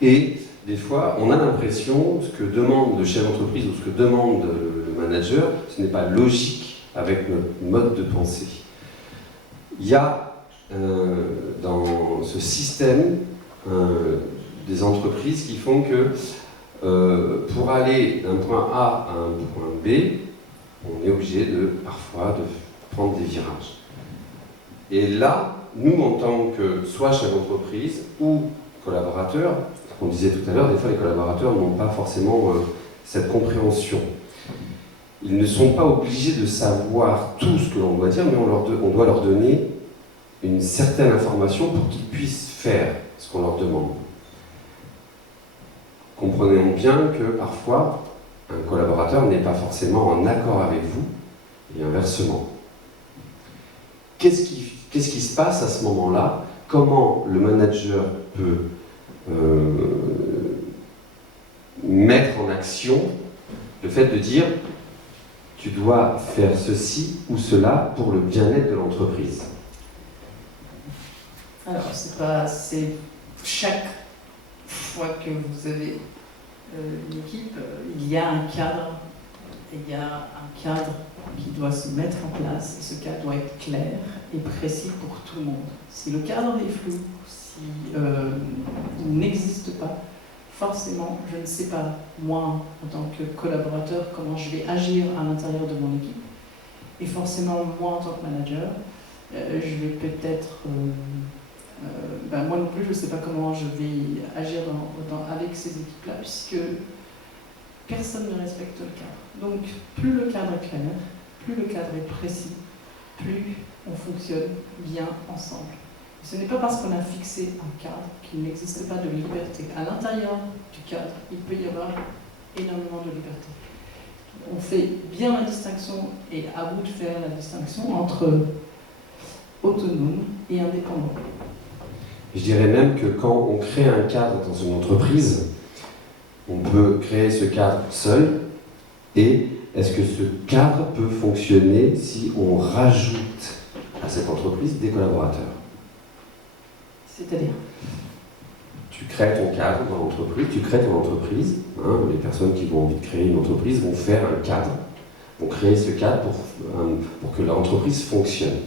Et des fois, on a l'impression que ce que demande le chef d'entreprise ou ce que demande le manager, ce n'est pas logique avec notre mode de pensée. Il y a dans ce système des entreprises qui font que pour aller d'un point A à un point B, on est obligé parfois de prendre des virages. Et là, nous, en tant que soit chef d'entreprise ou collaborateurs, on disait tout à l'heure, des fois les collaborateurs n'ont pas forcément cette compréhension. Ils ne sont pas obligés de savoir tout ce que l'on doit dire, mais on doit leur donner une certaine information pour qu'ils puissent faire ce qu'on leur demande. Comprenons bien que parfois, un collaborateur n'est pas forcément en accord avec vous, et inversement. Qu'est-ce qui se passe à ce moment-là? Comment le manager peut mettre en action le fait de dire tu dois faire ceci ou cela pour le bien-être de l'entreprise? Alors, c'est chaque fois que vous avez une équipe, il y a un cadre, il y a un cadre qui doit se mettre en place, et ce cadre doit être clair et précis pour tout le monde. Si le cadre est flou, si il n'existe pas, forcément, je ne sais pas, moi, en tant que collaborateur, comment je vais agir à l'intérieur de mon équipe. Et forcément, moi, en tant que manager, je vais peut-être... moi non plus, je ne sais pas comment je vais agir avec ces équipes-là, puisque personne ne respecte le cadre. Donc, plus le cadre est clair, plus le cadre est précis, plus on fonctionne bien ensemble. Ce n'est pas parce qu'on a fixé un cadre qu'il n'existe pas de liberté. À l'intérieur du cadre, il peut y avoir énormément de liberté. On fait bien la distinction, et à vous de faire la distinction entre autonome et indépendant. Je dirais même que quand on crée un cadre dans une entreprise, on peut créer ce cadre seul, et est-ce que ce cadre peut fonctionner si on rajoute à cette entreprise des collaborateurs? C'est-à-dire, tu crées ton cadre dans l'entreprise, tu crées ton entreprise, les personnes qui ont envie de créer une entreprise vont faire un cadre, vont créer ce cadre pour que l'entreprise fonctionne.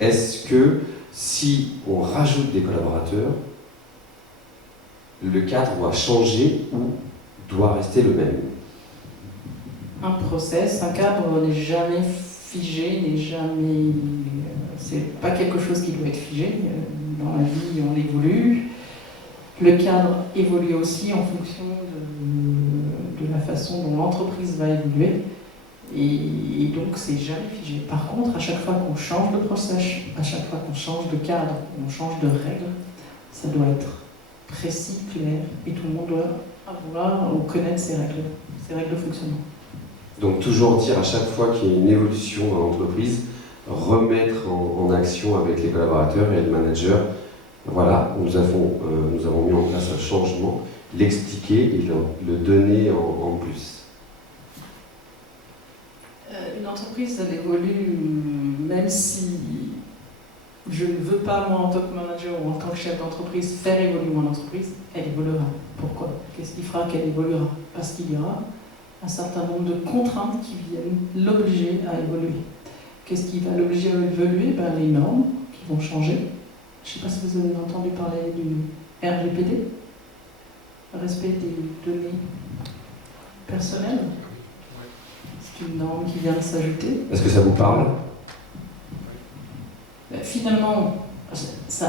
Est-ce que si on rajoute des collaborateurs, le cadre doit changer ou doit rester le même? un process, un cadre n'est jamais figé, n'est jamais... c'est pas quelque chose qui doit être figé. Dans la vie, on évolue. Le cadre évolue aussi en fonction de la façon dont l'entreprise va évoluer. Et donc, c'est jamais figé. Par contre, à chaque fois qu'on change de process, à chaque fois qu'on change de cadre, on change de règles, ça doit être précis, clair, et tout le monde doit avoir ou connaître ces règles de fonctionnement. Donc toujours dire à chaque fois qu'il y a une évolution dans l'entreprise, remettre en action avec les collaborateurs et le manager, voilà, nous avons mis en place un changement, l'expliquer et le donner en plus. Une entreprise, elle évolue, même si je ne veux pas, moi, en tant que manager ou en tant que chef d'entreprise, faire évoluer mon entreprise, elle évoluera. Pourquoi? Qu'est-ce qui fera qu'elle évoluera? Parce qu'il y aura un certain nombre de contraintes qui viennent l'obliger à évoluer. Qu'est-ce qui va l'obliger à évoluer? Les normes qui vont changer. Je ne sais pas si vous avez entendu parler du RGPD, le respect des données personnelles. C'est une norme qui vient de s'ajouter. Est-ce que ça vous parle? Finalement, ça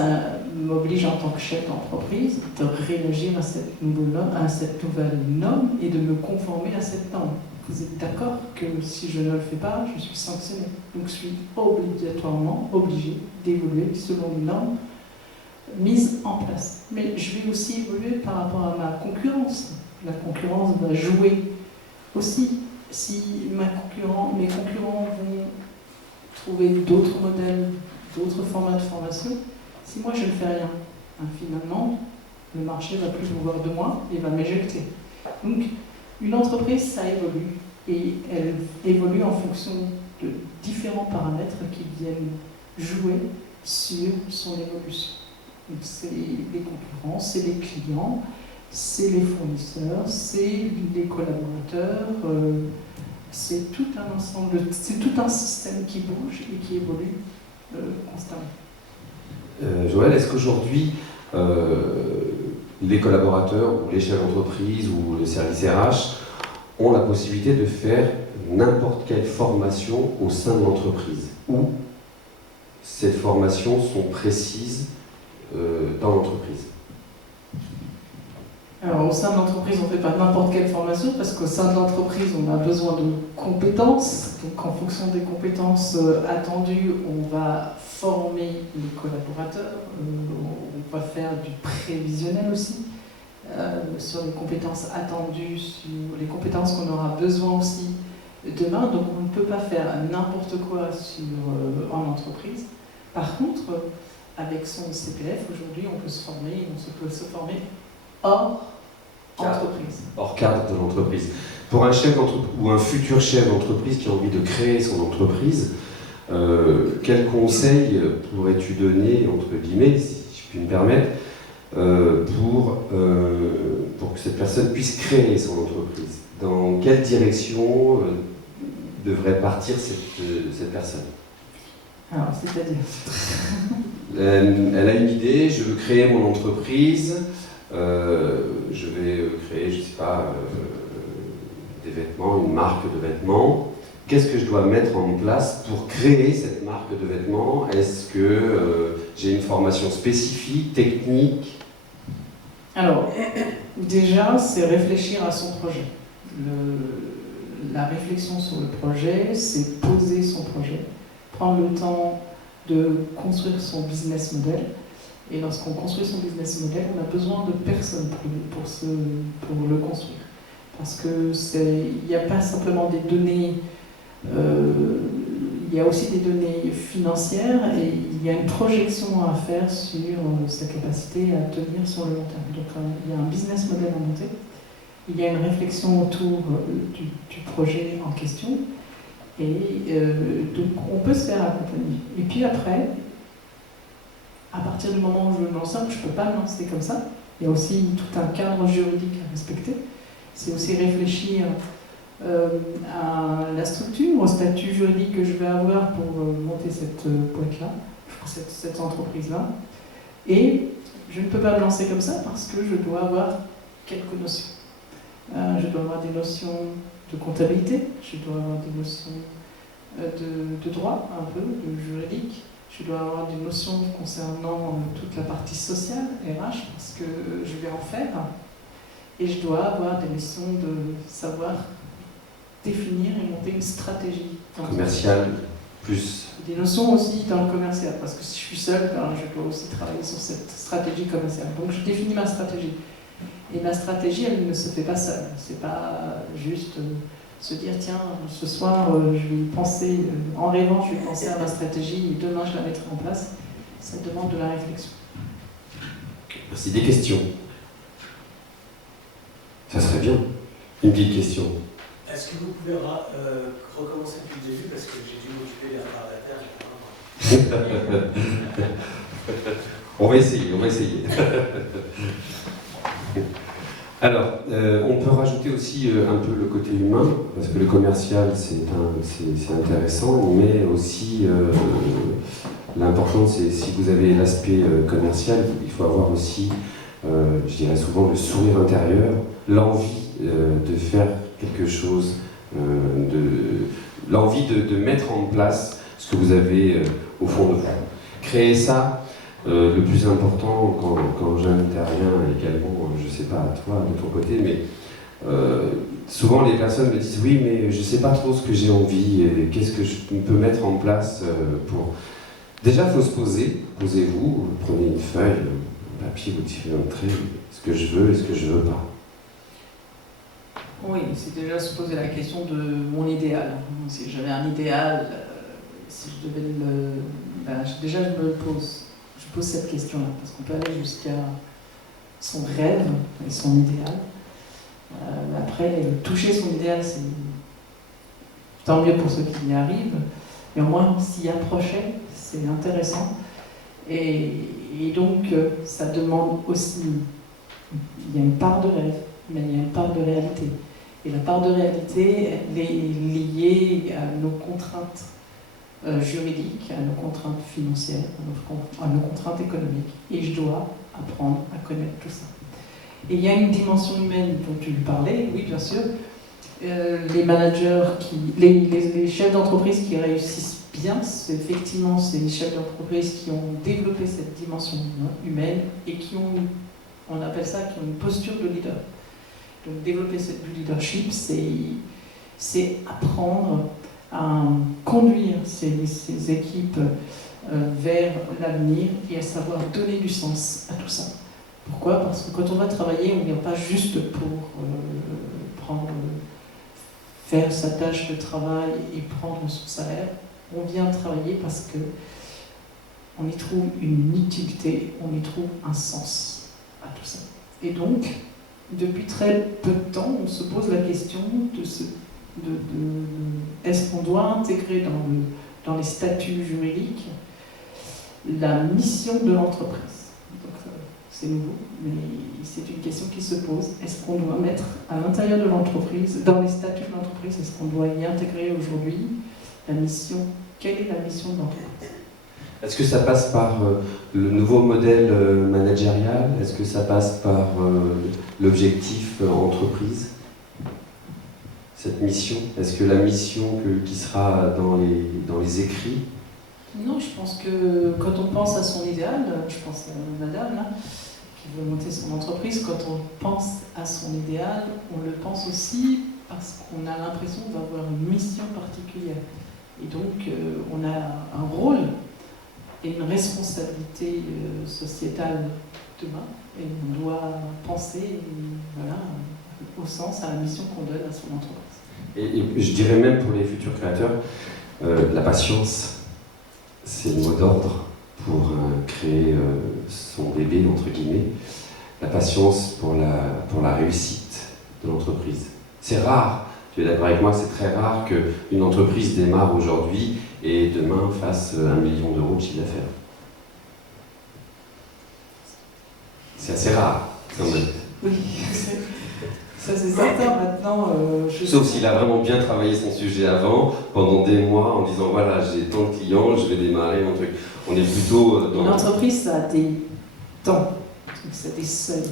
m'oblige en tant que chef d'entreprise de réagir à cette nouvelle norme et de me conformer à cette norme. Vous êtes d'accord que si je ne le fais pas, je suis sanctionné. Donc je suis obligatoirement obligé d'évoluer selon les normes mises en place. Mais je vais aussi évoluer par rapport à ma concurrence. La concurrence va jouer aussi. Si mes concurrents vont trouver d'autres modèles, d'autres formats de formation, si moi je ne fais rien, finalement, le marché va plus vouloir de moi et va m'éjecter. Donc, une entreprise, ça évolue, et elle évolue en fonction de différents paramètres qui viennent jouer sur son évolution. Donc, c'est les concurrents, c'est les clients, c'est les fournisseurs, c'est les collaborateurs, c'est tout un ensemble, c'est tout un système qui bouge et qui évolue constamment. Joël, est-ce qu'aujourd'hui, les collaborateurs ou les chefs d'entreprise ou les services RH ont la possibilité de faire n'importe quelle formation au sein de l'entreprise, ou ces formations sont précises dans l'entreprise? sein de l'entreprise, on ne fait pas n'importe quelle formation, parce qu'au sein de l'entreprise, on a besoin de compétences. Donc en fonction des compétences attendues, on va former les collaborateurs, on va faire du prévisionnel aussi, sur les compétences attendues, sur les compétences qu'on aura besoin aussi demain. Donc on ne peut pas faire n'importe quoi en entreprise. Par contre, avec son CPF, aujourd'hui, on peut se former hors entreprise. Hors cadre de l'entreprise. Pour un chef d'entreprise ou un futur chef d'entreprise qui a envie de créer son entreprise, quel conseil pourrais-tu donner, entre guillemets, si je puis me permettre, pour que cette personne puisse créer son entreprise? Dans quelle direction devrait partir cette personne? Alors, c'est-à-dire Elle a une idée, je veux créer mon entreprise, je vais créer, je ne sais pas, des vêtements, une marque de vêtements. Qu'est-ce que je dois mettre en place pour créer cette marque de vêtements? Est-ce que j'ai une formation spécifique, technique? Alors, déjà, c'est réfléchir à son projet. La réflexion sur le projet, c'est poser son projet, prendre le temps de construire son business model. Et lorsqu'on construit son business model, on a besoin de personnes pour le construire. Parce qu'il n'y a pas simplement des données, il y a aussi des données financières et il y a une projection à faire sur sa capacité à tenir sur le long terme. Donc il y a un business model à monter, il y a une réflexion autour du projet en question et donc on peut se faire accompagner. Et puis après, à partir du moment où je veux me lancer, je ne peux pas me lancer comme ça, il y a aussi tout un cadre juridique à respecter. C'est aussi réfléchir à la structure, au statut juridique que je vais avoir pour monter cette boîte-là, cette entreprise-là. Et je ne peux pas me lancer comme ça parce que je dois avoir quelques notions. Je dois avoir des notions de comptabilité, je dois avoir des notions de droit, un peu, de juridique. Je dois avoir des notions concernant toute la partie sociale, RH, parce que je vais en faire. Et je dois avoir des notions de savoir définir et monter une stratégie. Commerciale, plus. Des notions aussi dans le commercial, parce que si je suis seule, je dois aussi travailler sur cette stratégie commerciale. Donc je définis ma stratégie. Et ma stratégie, elle ne se fait pas seule. C'est pas juste se dire, tiens, ce soir, je vais penser, en rêvant, je vais penser à ma stratégie et demain, je la mettrai en place. Ça demande de la réflexion. Merci. Des questions? Ça serait bien. Une petite question. Est-ce que vous pouvez recommencer depuis le début parce que j'ai dû m'occuper des retardataires. On va essayer. Alors, on peut rajouter aussi un peu le côté humain, parce que le commercial, c'est intéressant, mais aussi l'important, c'est si vous avez l'aspect commercial, il faut avoir aussi, je dirais souvent, le sourire intérieur, l'envie de faire quelque chose, l'envie de mettre en place ce que vous avez au fond de vous. Créer ça. Le plus important quand j'interviens également, je ne sais pas à toi, de ton côté, mais souvent les personnes me disent oui, mais je ne sais pas trop ce que j'ai envie et qu'est-ce que je peux mettre en place pour... Déjà, il faut se poser, posez-vous, prenez une feuille, un papier, vous tirez un trait, ce que je veux et ce que je ne veux pas. Oui, c'est déjà se poser la question de mon idéal. Si j'avais un idéal, si je devais déjà je me pose. Je pose cette question-là, parce qu'on peut aller jusqu'à son rêve et son idéal. Après, toucher son idéal, c'est tant mieux pour ceux qui y arrivent, mais au moins s'y approcher, c'est intéressant. Et donc, ça demande aussi, il y a une part de rêve, mais il y a une part de réalité. Et la part de réalité, elle est liée à nos contraintes juridiques, à nos contraintes financières, à nos contraintes économiques. Et je dois apprendre à connaître tout ça. Et il y a une dimension humaine dont tu parlais, oui bien sûr. Les managers, les chefs d'entreprise qui réussissent bien, c'est effectivement ces chefs d'entreprise qui ont développé cette dimension humaine et qui ont, on appelle ça, qui ont une posture de leader. Donc développer du leadership, c'est apprendre à conduire ces équipes vers l'avenir et à savoir donner du sens à tout ça. Pourquoi ? Parce que quand on va travailler, on ne vient pas juste pour faire sa tâche de travail et prendre son salaire. On vient travailler parce que on y trouve une utilité, on y trouve un sens à tout ça. Et donc, depuis très peu de temps, on se pose la question est-ce qu'on doit intégrer dans les statuts juridiques la mission de l'entreprise. Donc, c'est nouveau, mais c'est une question qui se pose. Est-ce qu'on doit mettre à l'intérieur de l'entreprise, dans les statuts de l'entreprise, est-ce qu'on doit y intégrer aujourd'hui la mission ? Quelle est la mission de l'entreprise ? Est-ce que ça passe par le nouveau modèle managérial ? Est-ce que ça passe par l'objectif entreprise ? Cette mission ? Est-ce que la mission qui sera dans les écrits ? Non, je pense que quand on pense à son idéal, je pense à madame là, qui veut monter son entreprise, quand on pense à son idéal, on le pense aussi parce qu'on a l'impression d'avoir une mission particulière. Et donc, on a un rôle et une responsabilité sociétale demain, et on doit penser au sens, à la mission qu'on donne à son entreprise. Et je dirais même pour les futurs créateurs, la patience, c'est le mot d'ordre pour créer son bébé, entre guillemets. La patience pour la réussite de l'entreprise. C'est rare, tu es d'accord avec moi, c'est très rare qu'une entreprise démarre aujourd'hui et demain fasse 1 million d'euros de chiffre d'affaires. C'est assez rare, quand même. Oui, ça c'est certain. Maintenant, sauf s'il a vraiment bien travaillé son sujet avant, pendant des mois, en disant voilà, j'ai tant de clients, je vais démarrer mon truc. On est plutôt dans... Une entreprise, ça a des temps, ça a des seuils.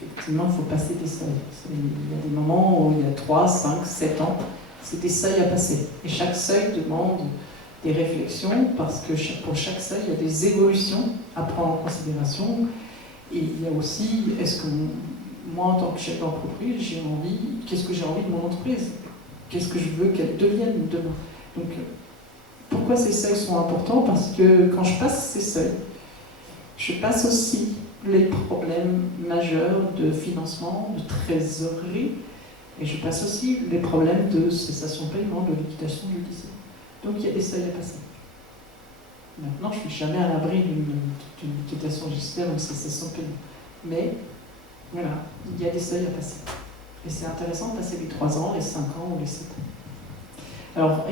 Effectivement, il faut passer des seuils. Il y a des moments où il y a 3, 5, 7 ans, c'est des seuils à passer. Et chaque seuil demande des réflexions, parce que pour chaque seuil, il y a des évolutions à prendre en considération. Et il y a aussi, est-ce que moi, en tant que chef d'entreprise, qu'est-ce que j'ai envie de mon entreprise ? Qu'est-ce que je veux qu'elle devienne demain ? Donc, pourquoi ces seuils sont importants ? Parce que quand je passe ces seuils, je passe aussi les problèmes majeurs de financement, de trésorerie, et je passe aussi les problèmes de cessation de paiement, de liquidation judiciaire. Donc il y a des seuils à passer. Maintenant, je ne suis jamais à l'abri d'une liquidation judiciaire ou de cessation de paiement. Mais voilà, il y a des seuils à passer. Et c'est intéressant de passer les 3 ans, les 5 ans ou les 7 ans. Alors,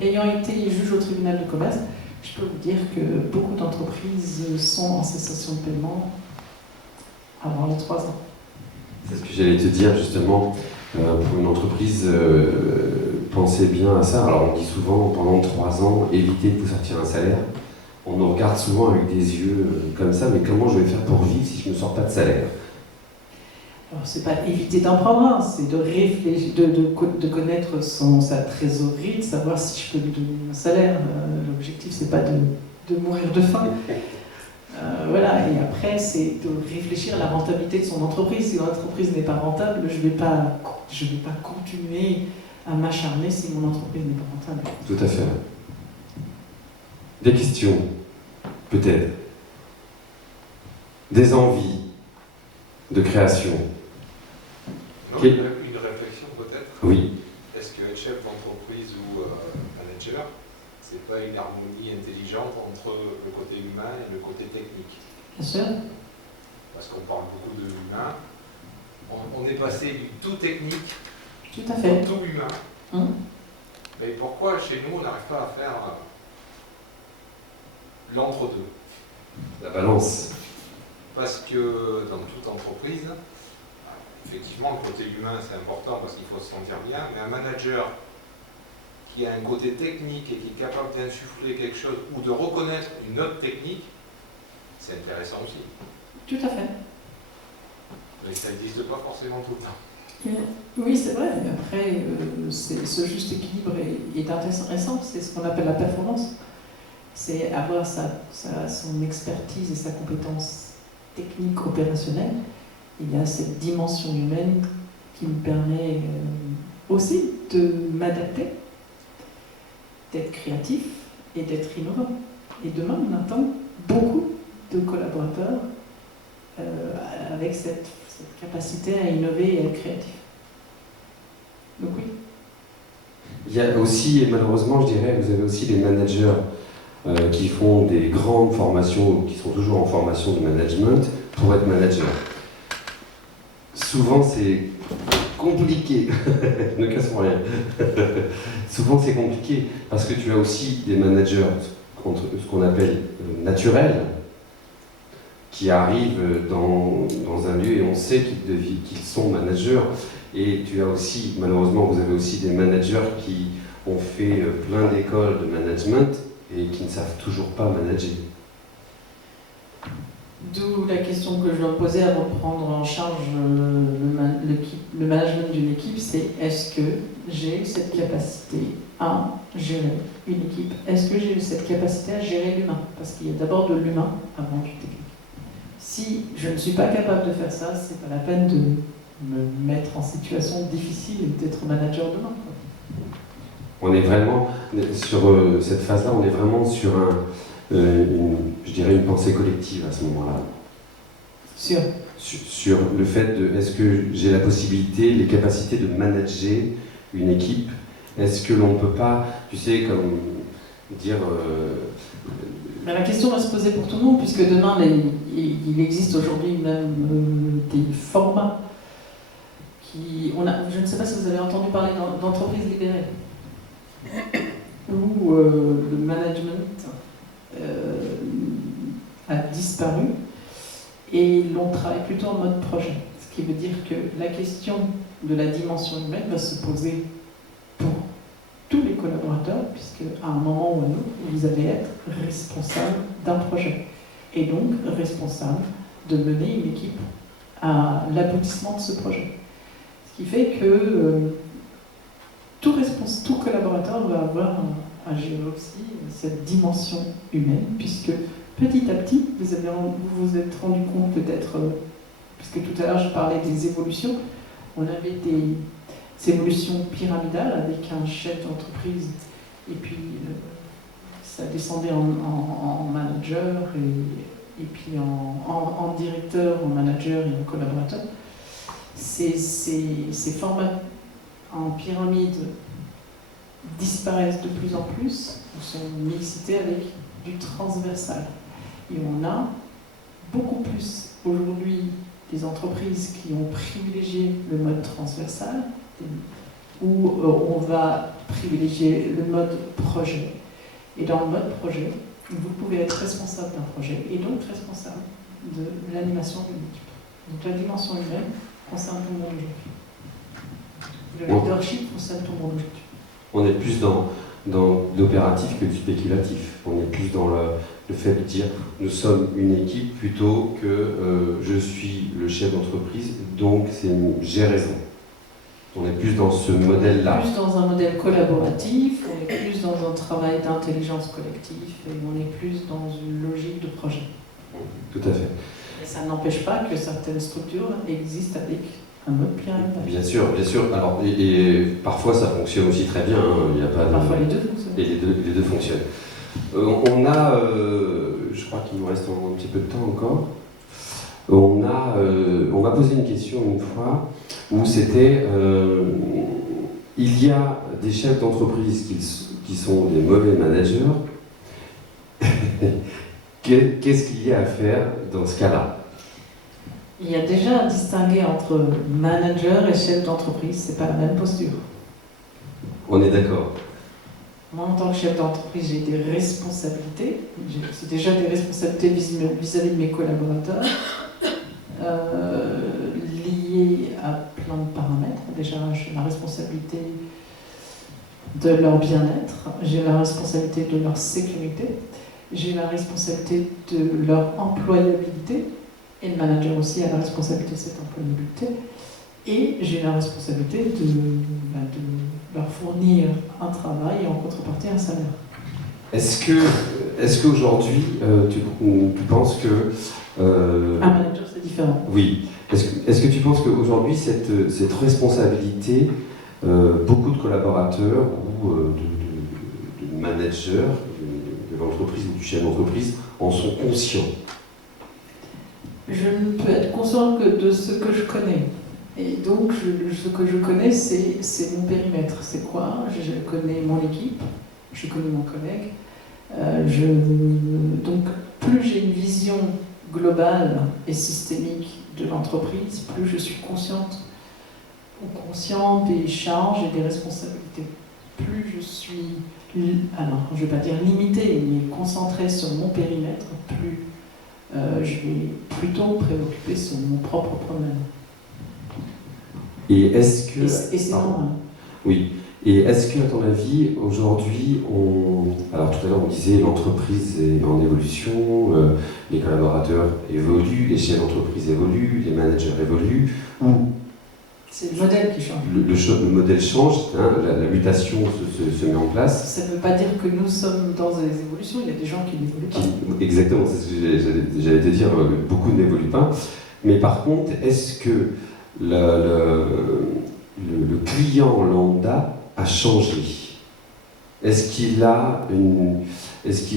ayant été juge au tribunal de commerce, je peux vous dire que beaucoup d'entreprises sont en cessation de paiement avant les 3 ans. C'est ce que j'allais te dire justement. Pour une entreprise, pensez bien à ça. Alors on dit souvent, pendant 3 ans, évitez de vous sortir un salaire. On nous regarde souvent avec des yeux comme ça, mais comment je vais faire pour vivre si je ne me sors pas de salaire ? Alors c'est pas éviter d'en prendre un, c'est de réfléchir, de connaître sa trésorerie, de savoir si je peux lui donner un salaire. L'objectif c'est pas de mourir de faim. Voilà, et après c'est de réfléchir à la rentabilité de son entreprise. Si l'entreprise n'est pas rentable, je vais pas continuer à m'acharner si mon entreprise n'est pas rentable. Tout à fait. Des questions, peut-être. Des envies de création. Non, une réflexion peut-être. Oui. Est-ce que être chef d'entreprise ou manager, c'est pas une harmonie intelligente entre le côté humain et le côté technique ? Bien sûr. Parce qu'on parle beaucoup de l'humain. On est passé du tout technique Tout à fait. au tout humain. Mais pourquoi chez nous on n'arrive pas à faire l'entre-deux ? La balance. Parce que dans toute entreprise, effectivement le côté humain c'est important parce qu'il faut se sentir bien, mais un manager qui a un côté technique et qui est capable d'insuffler quelque chose ou de reconnaître une autre technique, c'est intéressant aussi. Tout à fait. Mais ça n'existe pas forcément tout le temps. Oui, c'est vrai. Après, ce juste équilibre est intéressant. C'est ce qu'on appelle la performance. C'est avoir son expertise et sa compétence technique opérationnelle. Il y a cette dimension humaine qui me permet aussi de m'adapter, d'être créatif et d'être innovant. Et demain, on attend beaucoup de collaborateurs avec cette capacité à innover et à être créatif. Donc oui. Il y a aussi, et malheureusement, je dirais, vous avez aussi des managers qui font des grandes formations, qui sont toujours en formation de management pour être manager. Souvent, c'est compliqué. Ne cassons rien. Souvent, c'est compliqué parce que tu as aussi des managers, ce qu'on appelle naturels, qui arrivent dans un lieu et on sait qu'ils sont managers. Et tu as aussi, malheureusement, vous avez aussi des managers qui ont fait plein d'écoles de management et qui ne savent toujours pas manager. D'où la question que je dois poser avant de prendre en charge le management d'une équipe, c'est est-ce que j'ai cette capacité à gérer une équipe? Est-ce que j'ai cette capacité à gérer l'humain? Parce qu'il y a d'abord de l'humain avant du technique. Si je ne suis pas capable de faire ça, c'est pas la peine de me mettre en situation difficile et d'être manager demain. On est vraiment, sur cette phase-là, on est vraiment sur je dirais une pensée collective à ce moment-là. Sur le fait de, est-ce que j'ai la possibilité, les capacités de manager une équipe? Est-ce que l'on ne peut pas, tu sais, comme dire... La question va se poser pour tout le monde, puisque demain, il existe aujourd'hui même des formats je ne sais pas si vous avez entendu parler d'entreprises libérées, où le management a disparu et l'on travaille plutôt en mode projet. Ce qui veut dire que la question de la dimension humaine va se poser pour tous les collaborateurs, puisque à un moment ou à un autre, vous allez être responsable d'un projet et donc responsable de mener une équipe à l'aboutissement de ce projet. Ce qui fait que tout collaborateur va avoir à gérer aussi cette dimension humaine, puisque petit à petit, vous vous êtes rendu compte peut-être, puisque tout à l'heure je parlais des évolutions, on avait des évolutions pyramidales avec un chef d'entreprise, et puis ça descendait en manager, et puis en directeur, en manager et en collaborateur. Ces formats en pyramide disparaissent de plus en plus, sont mixités avec du transversal. Et on a beaucoup plus aujourd'hui des entreprises qui ont privilégié le mode transversal, où on va privilégier le mode projet. Et dans le mode projet, vous pouvez être responsable d'un projet et donc responsable de l'animation d'une équipe. Donc la dimension humaine concerne tout le monde aujourd'hui. Le leadership concerne tout le monde aujourd'hui. On est plus dans l'opératif que du spéculatif. On est plus dans le fait de dire nous sommes une équipe plutôt que je suis le chef d'entreprise, donc j'ai raison. On est plus dans ce modèle-là. On est plus dans un modèle collaboratif, on est plus dans un travail d'intelligence collective et on est plus dans une logique de projet. Tout à fait. Et ça n'empêche pas que certaines structures existent avec un mode pyramidal. Bien sûr, bien sûr. Alors, et parfois ça fonctionne aussi très bien. Hein. Il y a pas parfois les deux fonctionnent. Et les deux fonctionnent. On a, je crois qu'il nous reste un petit peu de temps encore. On m'a posé une question une fois où c'était il y a des chefs d'entreprise qui sont des mauvais managers. Qu'est-ce qu'il y a à faire dans ce cas-là? Il y a déjà à distinguer entre manager et chef d'entreprise, c'est pas la même posture. On est d'accord. Moi, en tant que chef d'entreprise, j'ai des responsabilités. C'est déjà des responsabilités vis-à-vis de mes collaborateurs, liées à plein de paramètres. Déjà, j'ai la responsabilité de leur bien-être, j'ai la responsabilité de leur sécurité, j'ai la responsabilité de leur employabilité, et le manager aussi a la responsabilité de cette employabilité, et j'ai la responsabilité de leur fournir un travail et en contrepartie un salaire. Est-ce qu'aujourd'hui, tu penses que... un manager, c'est différent. Oui. Est-ce que tu penses qu'aujourd'hui, cette responsabilité, beaucoup de collaborateurs ou de managers de l'entreprise ou du chef d'entreprise en sont conscients? Je ne peux être conscient que de ce que je connais. Et donc, ce que je connais, c'est mon périmètre. C'est quoi? Je connais mon équipe, je connais mon collègue. Donc, plus j'ai une vision globale et systémique de l'entreprise, plus je suis consciente des charges et des responsabilités. Plus je suis, alors je ne vais pas dire limitée, mais concentrée sur mon périmètre, plus je vais plutôt préoccuper sur mon propre problème. Et est-ce que... Et c'est normal. Oui. Et est-ce que, à ton avis, aujourd'hui, alors tout à l'heure on disait l'entreprise est en évolution, les collaborateurs évoluent, les chefs d'entreprise évoluent, les managers évoluent, c'est le modèle qui change. Le modèle change, hein, la mutation se met en place. Ça ne veut pas dire que nous sommes dans des évolutions, il y a des gens qui n'évoluent pas. Exactement, c'est ce que j'allais te dire, beaucoup n'évoluent pas. Mais par contre, est-ce que le client lambda a changé? Est-ce qu'il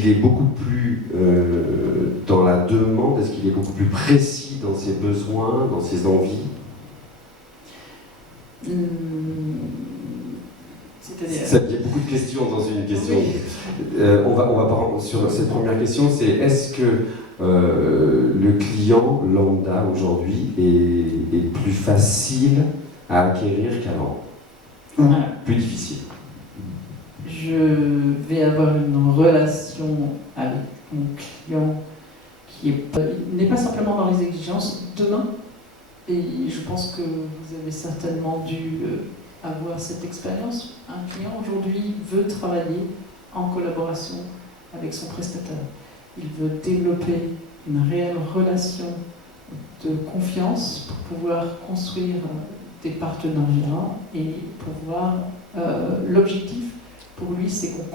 est beaucoup plus dans la demande? Est-ce qu'il est beaucoup plus précis dans ses besoins, dans ses envies? Il y a beaucoup de questions dans une question. Oui. On va parler sur cette première question, c'est est-ce que le client lambda aujourd'hui est plus facile à acquérir qu'avant? Plus difficile. Je vais avoir une relation avec mon client qui n'est pas simplement dans les exigences demain. Et je pense que vous avez certainement dû avoir cette expérience. Un client aujourd'hui veut travailler en collaboration avec son prestataire. Il veut développer une réelle relation de confiance pour pouvoir construire des partenariats et pouvoir... l'objectif pour lui, c'est qu'on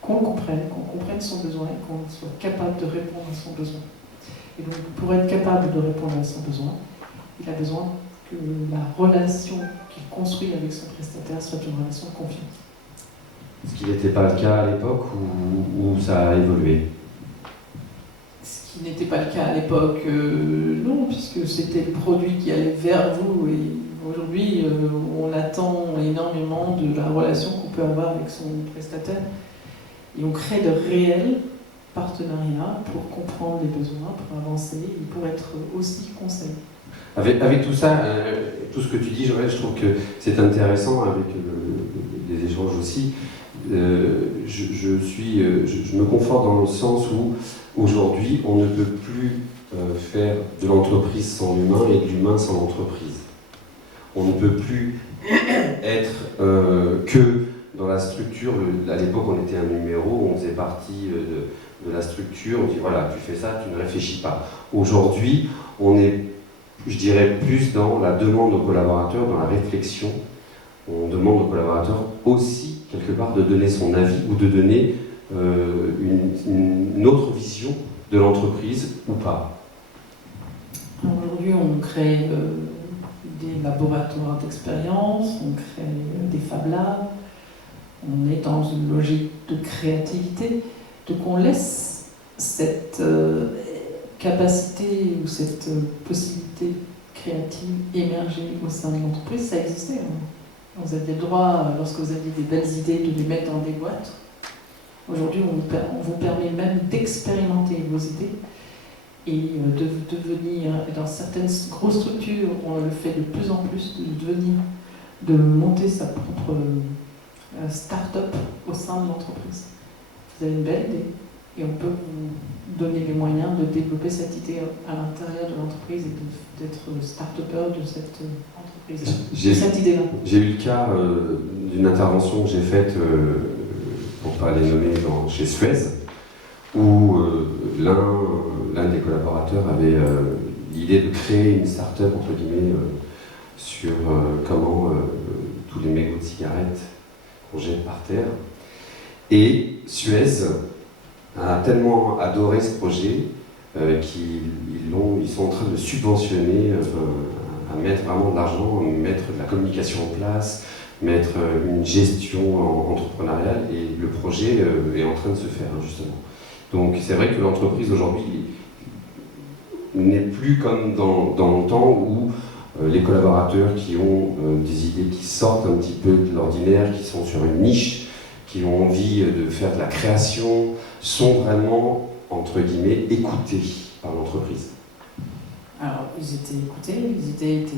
comprenne son besoin et qu'on soit capable de répondre à son besoin. Et donc, pour être capable de répondre à son besoin, il a besoin que la relation qu'il construit avec son prestataire soit une relation de confiance. Ce qui n'était pas le cas à l'époque ou ça a évolué? Ce qui n'était pas le cas à l'époque, non, puisque c'était le produit qui allait vers vous. Et aujourd'hui, on attend énormément de la relation qu'on peut avoir avec son prestataire. Et on crée de réels partenariats pour comprendre les besoins, pour avancer et pour être aussi conseil. Avec tout ça, tout ce que tu dis, je trouve que c'est intéressant avec les échanges aussi. Je me conforte dans le sens où aujourd'hui, on ne peut plus faire de l'entreprise sans l'humain et de l'humain sans l'entreprise. On ne peut plus être que dans la structure. À l'époque, on était un numéro, on faisait partie de la structure, on dit voilà, tu fais ça, tu ne réfléchis pas. Aujourd'hui, on est, je dirais, plus dans la demande aux collaborateurs, dans la réflexion. On demande aux collaborateurs aussi, quelque part, de donner son avis ou de donner une autre vision de l'entreprise ou pas. Aujourd'hui, on crée des laboratoires d'expérience, on crée des Fab Labs, on est dans une logique de créativité, donc on laisse cette capacité ou cette possibilité créative émerger au sein de l'entreprise. Ça existait. Vous aviez le droit, lorsque vous aviez des belles idées, de les mettre dans des boîtes. Aujourd'hui, on vous permet même d'expérimenter vos idées et de devenir, dans certaines grosses structures, on le fait de plus en plus, de monter sa propre start-up au sein de l'entreprise. Vous avez une belle idée et on peut vous donner les moyens de développer cette idée à l'intérieur de l'entreprise et d'être start-upper de cette entreprise, de cette idée-là. J'ai eu le cas d'une intervention que j'ai faite, pour ne pas les nommer, chez Suez, où l'un des collaborateurs avait l'idée de créer une start-up, entre guillemets, sur comment tous les mégots de cigarettes qu'on jette par terre. Et Suez a tellement adoré ce projet ils sont en train de subventionner, à mettre vraiment de l'argent, mettre de la communication en place, mettre une gestion entrepreneuriale, et le projet est en train de se faire, hein, justement. Donc c'est vrai que l'entreprise aujourd'hui n'est plus comme dans le temps où les collaborateurs qui ont des idées qui sortent un petit peu de l'ordinaire, qui sont sur une niche, qui ont envie de faire de la création, sont vraiment, entre guillemets, écoutés par l'entreprise. Alors, ils étaient écoutés, les idées étaient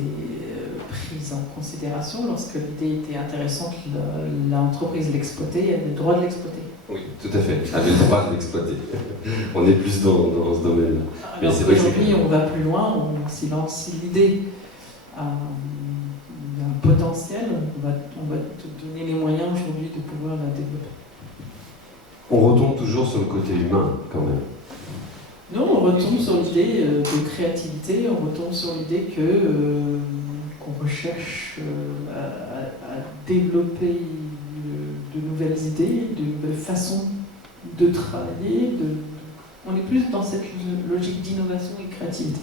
prises en considération. Lorsque l'idée était intéressante, l'entreprise l'exploitait, elle avait le droit de l'exploiter. Oui, tout à fait, avait le droit de l'exploiter. On est plus dans ce domaine-là. Mais Alors c'est vrai que qu'aujourd'hui, on va plus loin, si l'idée a un potentiel, on va te donner les moyens aujourd'hui de pouvoir la développer. on retombe toujours sur le côté humain, quand même. Non, on retombe sur l'idée de créativité, on retombe sur l'idée qu'on recherche à développer de nouvelles idées, de nouvelles façons de travailler. On est plus dans cette logique d'innovation et de créativité.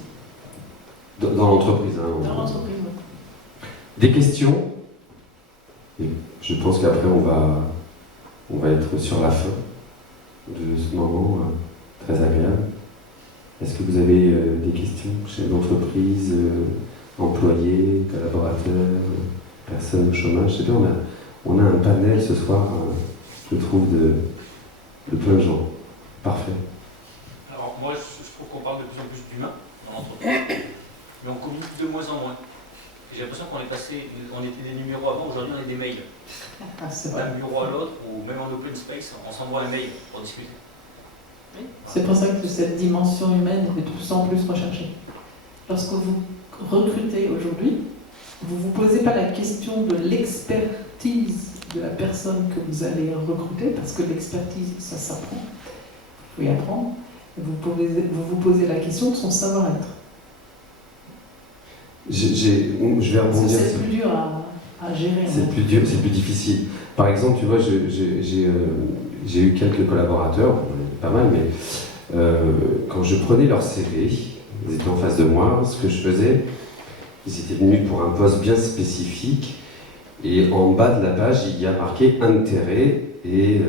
Dans l'entreprise. Hein, Dans l'entreprise, oui. Des questions? Et je pense qu'après on va être sur la fin de ce moment très agréable. Est-ce que vous avez des questions, chefs d'entreprise, employés, collaborateurs, personnes au chômage? Je sais pas, on a un panel ce soir, je trouve, de plein de gens. Parfait. Alors moi je trouve qu'on parle de plus en plus d'humain dans l'entreprise, mais on communique de moins en moins. J'ai l'impression qu'on était des numéros avant, aujourd'hui on est des mails. C'est vrai. D'un bureau à l'autre, ou même en open space, on s'envoie un mail pour discuter. C'est pour ça que cette dimension humaine est de plus en plus recherchée. Lorsque vous recrutez aujourd'hui, vous ne vous posez pas la question de l'expertise de la personne que vous allez recruter, parce que l'expertise, ça s'apprend. Vous pouvez apprendre. Vous vous posez la question de son savoir-être. Je vais rebondir. C'est plus dur à gérer. C'est plus dur, c'est plus difficile. Par exemple, tu vois, j'ai eu quelques collaborateurs, pas mal, mais quand je prenais leur CV, ils étaient en face de moi, ce que je faisais, ils étaient venus pour un poste bien spécifique, et en bas de la page, il y a marqué intérêt, et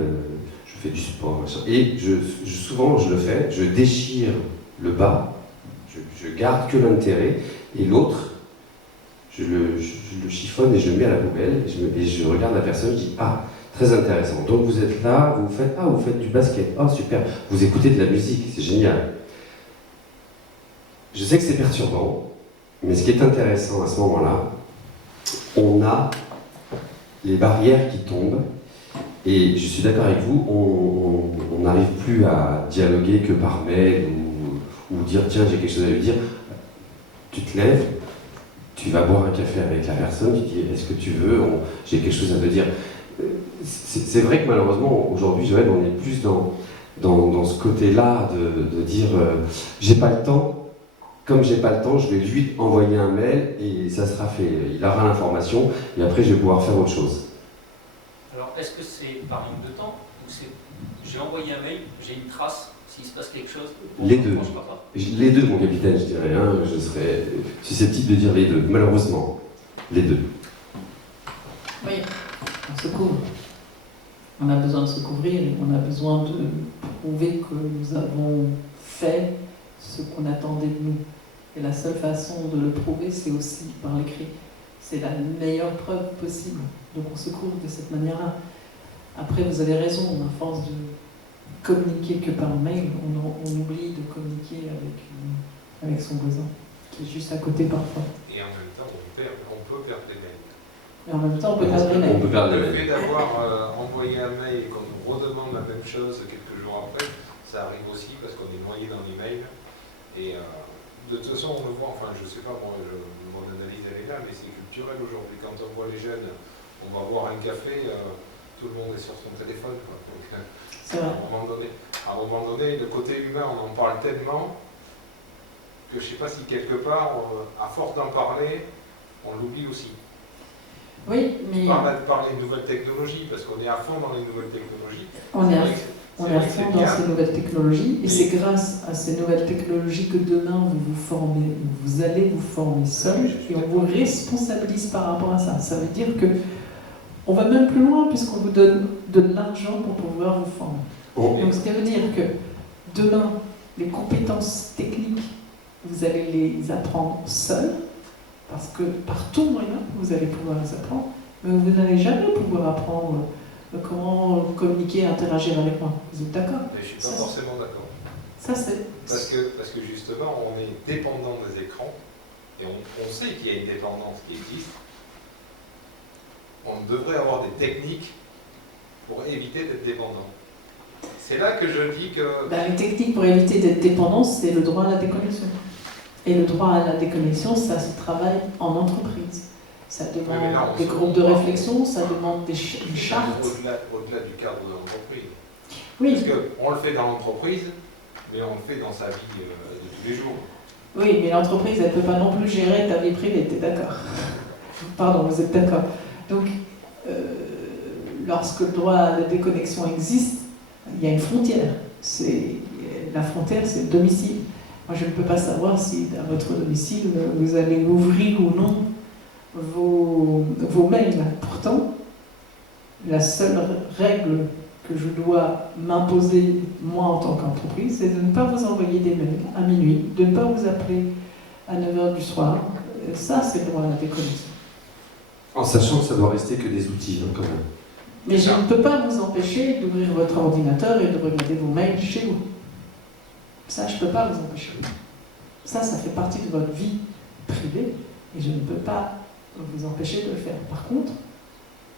je fais du sport, machin. Et souvent, je le fais, je déchire le bas, je garde que l'intérêt, et l'autre, je le chiffonne et je le mets à la poubelle, et je regarde la personne, je dis ah, très intéressant. Donc vous êtes là, vous faites du basket, oh super, vous écoutez de la musique, c'est génial. Je sais que c'est perturbant, mais ce qui est intéressant à ce moment-là, on a les barrières qui tombent, et je suis d'accord avec vous, on n'arrive plus à dialoguer que par mail ou dire tiens j'ai quelque chose à lui dire. Tu te lèves, tu vas boire un café avec la personne, tu dis est-ce que tu veux, j'ai quelque chose à te dire. C'est vrai que malheureusement aujourd'hui Joël, on est plus dans ce côté-là de dire j'ai pas le temps, comme j'ai pas le temps, je vais lui envoyer un mail et ça sera fait, il aura l'information et après je vais pouvoir faire autre chose. Alors est-ce que c'est par manque de temps ou c'est j'ai envoyé un mail, j'ai une trace, s'il se passe quelque chose? Les deux. Les deux, mon capitaine, je dirais. Hein, je serais susceptible de dire les deux, malheureusement. Les deux. Oui, on se couvre. On a besoin de se couvrir et on a besoin de prouver que nous avons fait ce qu'on attendait de nous. Et la seule façon de le prouver, c'est aussi par l'écrit. C'est la meilleure preuve possible. Donc on se couvre de cette manière-là. Après, vous avez raison, à force de communiquer que par mail, on oublie de communiquer avec son voisin, qui est juste à côté parfois. Et en même temps, on peut perdre des mails. Et en même temps, on peut perdre les mails. On peut perdre les Le mails. fait d'avoir envoyé un mail et qu'on nous redemande la même chose quelques jours après, ça arrive aussi parce qu'on est noyé dans l'email. Et de toute façon, on le voit, enfin je sais pas, mon analyse elle est là, mais c'est culturel aujourd'hui. Quand on voit les jeunes, on va boire un café, tout le monde est sur son téléphone. Quoi. Donc, C'est vrai. à un moment donné, le côté humain, on en parle tellement que je ne sais pas si quelque part, à force d'en parler, on l'oublie aussi. Oui, mais On parle de nouvelles technologies, parce qu'on est à fond dans les nouvelles technologies. on est On est à fond dans ces nouvelles technologies et c'est grâce à ces nouvelles technologies que demain vous allez vous former seul et on vous responsabilise par rapport à ça. Ça veut dire que on va même plus loin puisqu'on vous donne de l'argent pour pouvoir vous former. Donc ce qui veut dire que demain, les compétences techniques, vous allez les apprendre seul parce que par tout moyen, vous allez pouvoir les apprendre, mais vous n'allez jamais pouvoir apprendre comment communiquer et interagir avec moi. Vous êtes d'accord? Mais je ne suis pas forcément d'accord. Ça, c'est... Parce que justement, on est dépendant des écrans, et on sait qu'il y a une dépendance qui existe. On devrait avoir des techniques pour éviter d'être dépendant. C'est là que je dis que... les techniques pour éviter d'être dépendant, c'est le droit à la déconnexion. Et le droit à la déconnexion, ça se travaille en entreprise. Ça demande des groupes de réflexion, ça demande une charte. Au-delà du cadre de l'entreprise. Oui. Parce qu'on le fait dans l'entreprise, mais on le fait dans sa vie de tous les jours. Oui, mais l'entreprise, elle ne peut pas non plus gérer ta vie privée, tu es d'accord? Pardon, vous êtes d'accord. Donc, lorsque le droit à la déconnexion existe, il y a une frontière. La frontière, c'est le domicile. Moi, je ne peux pas savoir si à votre domicile, vous allez ouvrir ou non vos mails. Pourtant, la seule règle que je dois m'imposer, moi en tant qu'entreprise, c'est de ne pas vous envoyer des mails à minuit, de ne pas vous appeler à 9h du soir. Ça, c'est le droit à la déconnexion. En sachant que ça doit rester que des outils, quand même. Mais je ne peux pas vous empêcher d'ouvrir votre ordinateur et de regarder vos mails chez vous. Ça, je ne peux pas vous empêcher. Ça fait partie de votre vie privée et je ne peux pas vous empêcher de le faire. Par contre,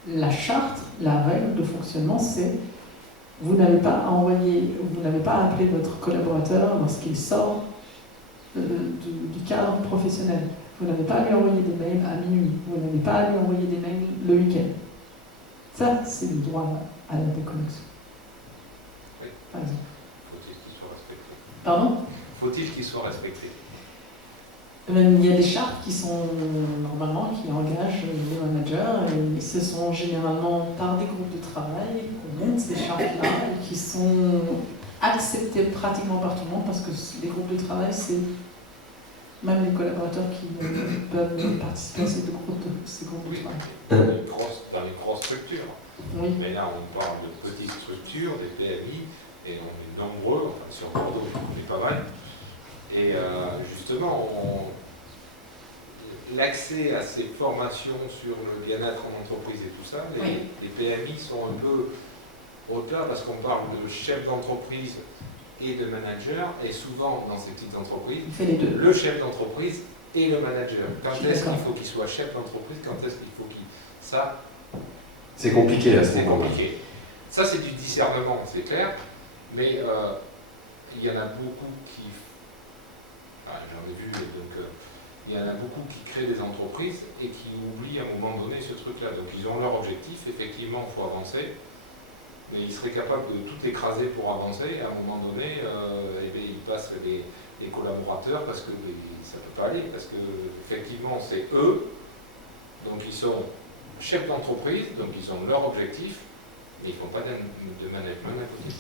la charte, la règle de fonctionnement, c'est vous n'avez pas à appeler votre collaborateur lorsqu'il sort du cadre professionnel. Vous n'avez pas à lui envoyer des mails à minuit. Vous n'avez pas à lui envoyer des mails le week-end. Ça, c'est le droit à la déconnexion. Oui. Par exemple. Faut-il qu'il soit respecté? Pardon? Faut-il qu'il soit respecté? Il y a des chartes qui sont normalement qui engagent les managers et ce sont généralement par des groupes de travail qu'on monte ces chartes-là et qui sont acceptées pratiquement par tout le monde parce que les groupes de travail, c'est même les collaborateurs qui peuvent participer à ces groupes de travail. Dans les grosses structures. Oui. Mais là, on parle de petites structures, des PMI, et on est nombreux, enfin sur Bordeaux, on est pas mal. Et justement, l'accès à ces formations sur le bien-être en entreprise et tout ça, les PMI sont un peu au-delà parce qu'on parle de chef d'entreprise et de manager, et souvent dans ces petites entreprises, il fait les deux. Le chef d'entreprise et le manager. Quand est-ce qu'il faut qu'il soit chef d'entreprise, quand est-ce qu'il faut qu'il... Ça, c'est compliqué à ce c'est moment-là. compliqué. Ça, c'est du discernement, c'est clair, mais il y en a beaucoup qui... j'en ai vu, donc il y en a beaucoup qui créent des entreprises et qui oublient à un moment donné ce truc-là. Donc ils ont leur objectif, effectivement, il faut avancer, mais ils seraient capables de tout écraser pour avancer, et à un moment donné, ils passent les collaborateurs parce que ça ne peut pas aller, parce que effectivement c'est eux, donc ils sont chefs d'entreprise, donc ils ont leur objectif, mais ils ne font pas de management à côté.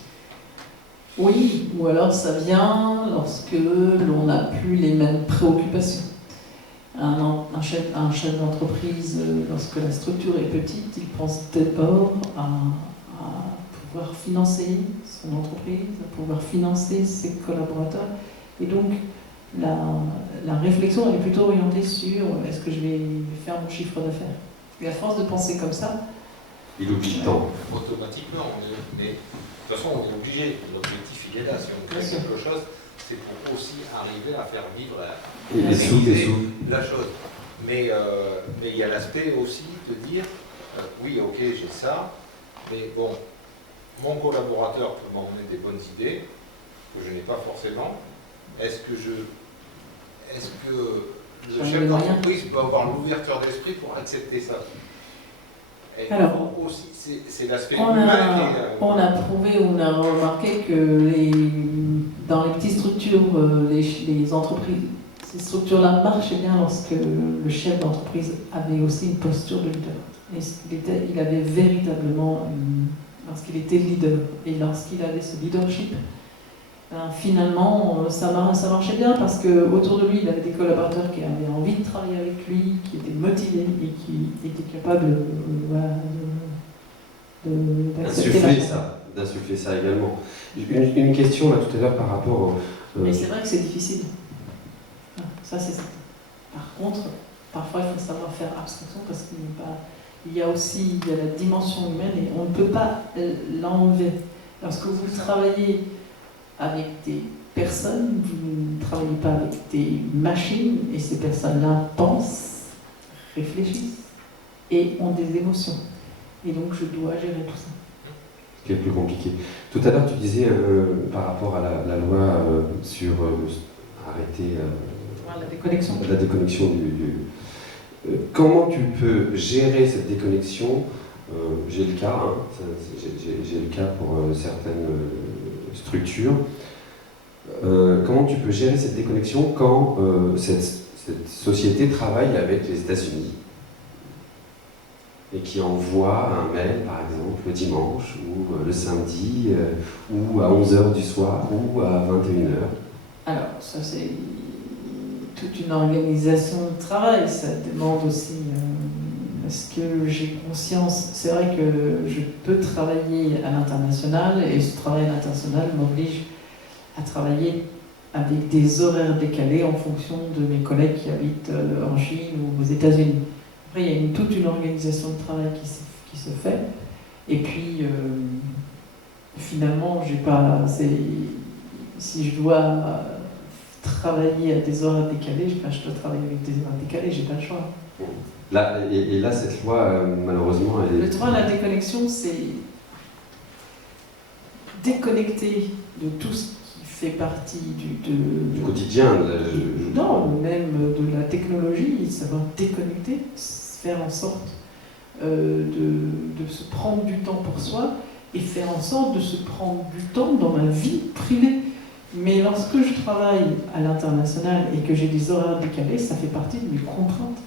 Oui, ou alors ça vient lorsque l'on n'a plus les mêmes préoccupations. Un chef d'entreprise, lorsque la structure est petite, il pense d'abord à pouvoir financer son entreprise, à pouvoir financer ses collaborateurs. Et donc, la réflexion elle est plutôt orientée sur est-ce que je vais faire mon chiffre d'affaires. Et à force de penser comme ça, il oublie le temps. Automatiquement, mais de toute façon, on est obligé. L'objectif, il est là. Si on crée quelque chose, c'est pour aussi arriver à faire vivre la chose. Mais il y a l'aspect aussi de dire, oui, ok, j'ai ça, mais bon, mon collaborateur peut m'emmener des bonnes idées que je n'ai pas forcément. Est-ce que le chef d'entreprise peut avoir l'ouverture d'esprit pour accepter ça? Et alors, aussi, c'est l'aspect humain. On a prouvé, on a remarqué que dans les petites structures, les entreprises, ces structures-là marchaient bien lorsque le chef d'entreprise avait aussi une posture de leader. Et il avait véritablement lorsqu'il était leader. Et lorsqu'il avait ce leadership, finalement, ça marchait bien parce qu'autour de lui, il avait des collaborateurs qui avaient envie de travailler avec lui, qui étaient motivés et qui étaient capables d'accepter d'insuffler ça également. Une question là tout à l'heure par rapport au... Mais c'est vrai que c'est difficile. Ça, c'est certain. Par contre, parfois, il faut savoir faire abstraction parce qu'il y a aussi la dimension humaine et on ne peut pas l'enlever. Lorsque vous travaillez avec des personnes, vous ne travaillez pas avec des machines et ces personnes-là pensent, réfléchissent et ont des émotions. Et donc, je dois gérer tout ça. Ce qui est plus compliqué. Tout à l'heure, tu disais par rapport à la loi sur arrêter la déconnexion comment tu peux gérer cette déconnexion? J'ai le cas, j'ai le cas pour certaines structures. Comment tu peux gérer cette déconnexion quand cette société travaille avec les États-Unis et qui envoie un mail, par exemple, le dimanche ou le samedi, ou à 11h du soir ou à 21h? Alors, ça c'est toute une organisation de travail, ça demande aussi, est-ce que j'ai conscience, c'est vrai que je peux travailler à l'international et ce travail à l'international m'oblige à travailler avec des horaires décalés en fonction de mes collègues qui habitent en Chine ou aux États-Unis. Après, il y a toute une organisation de travail qui se fait, et puis finalement, j'ai pas, si je dois travailler à des horaires décalés, je dois travailler avec des horaires décalés, j'ai pas le choix. Là, et là, cette loi, malheureusement, elle est... Le droit à la déconnexion, c'est déconnecter de tout ce qui fait partie du quotidien. Non, même de la technologie, savoir déconnecter, faire en sorte de se prendre du temps pour soi et faire en sorte de se prendre du temps dans ma vie privée. Mais lorsque je travaille à l'international et que j'ai des horaires décalés, ça fait partie de mes contraintes.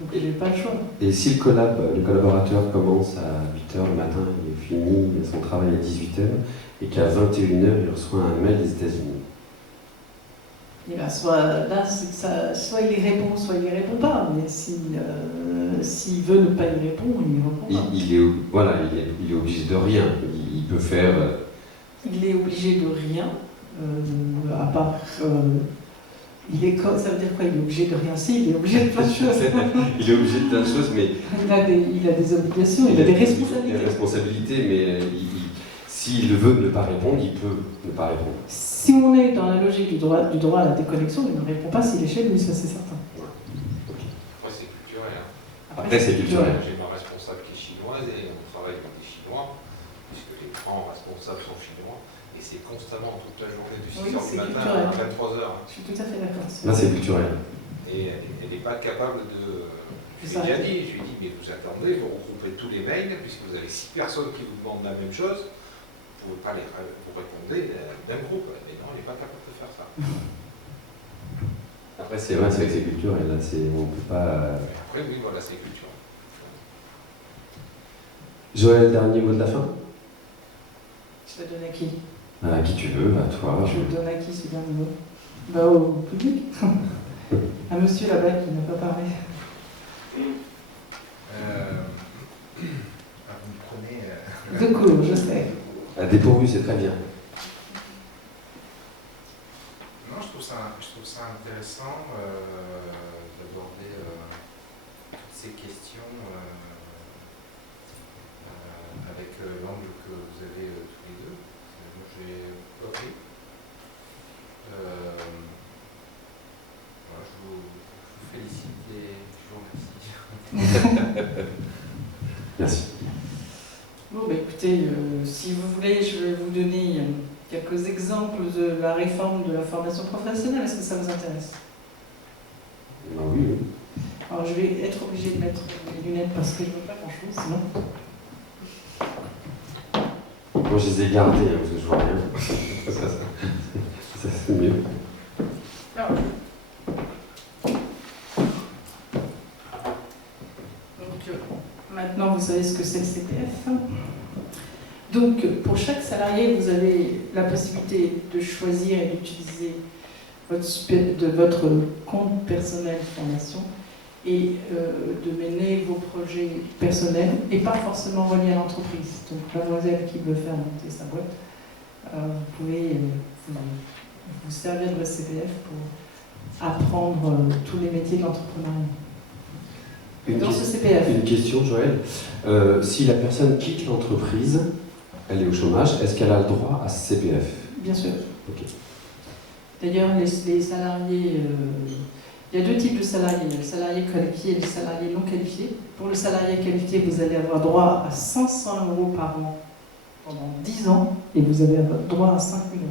Donc j'ai pas le choix. Et si le collaborateur commence à 8h le matin, il finit son travail à 18h, et qu'à 21h, il reçoit un mail des États-Unis? Et ben soit il y répond, soit il y répond pas. Mais s'il veut ne pas y répondre, il n'y répond pas. Il est obligé de rien. Il peut faire... Il est obligé de rien, à part... ça veut dire quoi? Il est obligé de rien? Si, il est obligé de plein de choses. Il est obligé de plein de choses, mais... Il a des obligations, il a des responsabilités. Il a des responsabilités, mais s'il veut ne pas répondre, il peut ne pas répondre. Si on est dans la logique du droit à la déconnexion, il ne répond pas s'il est chez lui, ça c'est certain. Ouais. Okay. Après, c'est culturel. Après, c'est culturel. J'ai ma responsable qui est chinoise et on travaille avec des Chinois, puisque les grands responsables sont chinois, et c'est constamment toute la journée du 6h du matin à 23h. Je suis tout à fait d'accord. Là, c'est culturel. Et elle n'est pas capable de... Je lui ai déjà dit, mais vous attendez, vous regroupez tous les mails, puisque vous avez 6 personnes qui vous demandent la même chose, vous ne pouvez pas vous répondre d'un groupe. Mais non, elle n'est pas capable de faire ça. Après, c'est vrai, c'est que c'est culturel, là, on ne peut pas... Après, oui, voilà, c'est culturel. Joël, dernier mot de la fin? Je le donne à qui? À qui tu veux, à toi. Je le donne à qui ce dernier mot? Au public. À monsieur là-bas qui n'a pas parlé. Vous me prenez... De cours, je sais. Dépourvu, c'est très bien. Non, je trouve ça intéressant d'aborder toutes ces questions avec l'angle que vous avez tous les deux. Moi, j'ai appris. Voilà, je vous félicite et je vous remercie. Merci. Bon, écoutez, si vous voulez, je vais vous donner quelques exemples de la réforme de la formation professionnelle. Est-ce que ça vous intéresse? Ben oui. Alors, je vais être obligée de mettre les lunettes parce que je ne veux pas grand-chose, sinon... Moi, je les ai gardées, parce que je vois rien. ça c'est mieux. Alors, maintenant, vous savez ce que c'est le CPF. Donc, pour chaque salarié, vous avez la possibilité de choisir et d'utiliser votre compte personnel formation et de mener vos projets personnels et pas forcément reliés à l'entreprise. Donc, mademoiselle qui veut faire monter sa boîte, vous pouvez vous servir de votre CPF pour apprendre tous les métiers de l'entrepreneuriat. Dans ce CPF. Une question, Joël. Si la personne quitte l'entreprise, elle est au chômage, est-ce qu'elle a le droit à ce CPF? Bien sûr. Ok. D'ailleurs, les salariés, il y a deux types de salariés. Il y a le salarié qualifié et le salarié non qualifié. Pour le salarié qualifié, vous allez avoir droit à 500 € par an pendant 10 ans et vous avez droit à 5 000 €.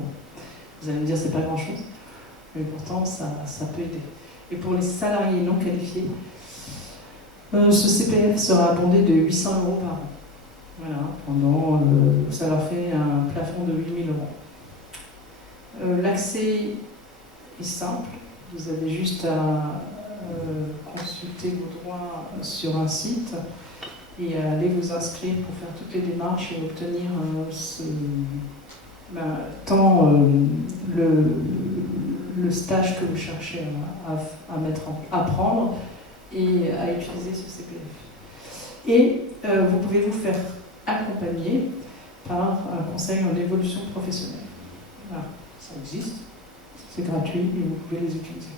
Vous allez me dire, c'est pas grand-chose, mais pourtant, ça peut aider. Et pour les salariés non qualifiés, ce CPF sera abondé de 800 € par an. Voilà, ça leur fait un plafond de 8 000 €. L'accès est simple, vous avez juste à consulter vos droits sur un site et à aller vous inscrire pour faire toutes les démarches et obtenir tant le stage que vous cherchez à prendre et à utiliser ce CPF. Et vous pouvez vous faire accompagner par un conseil en évolution professionnelle. Voilà, ça existe, c'est gratuit et vous pouvez les utiliser.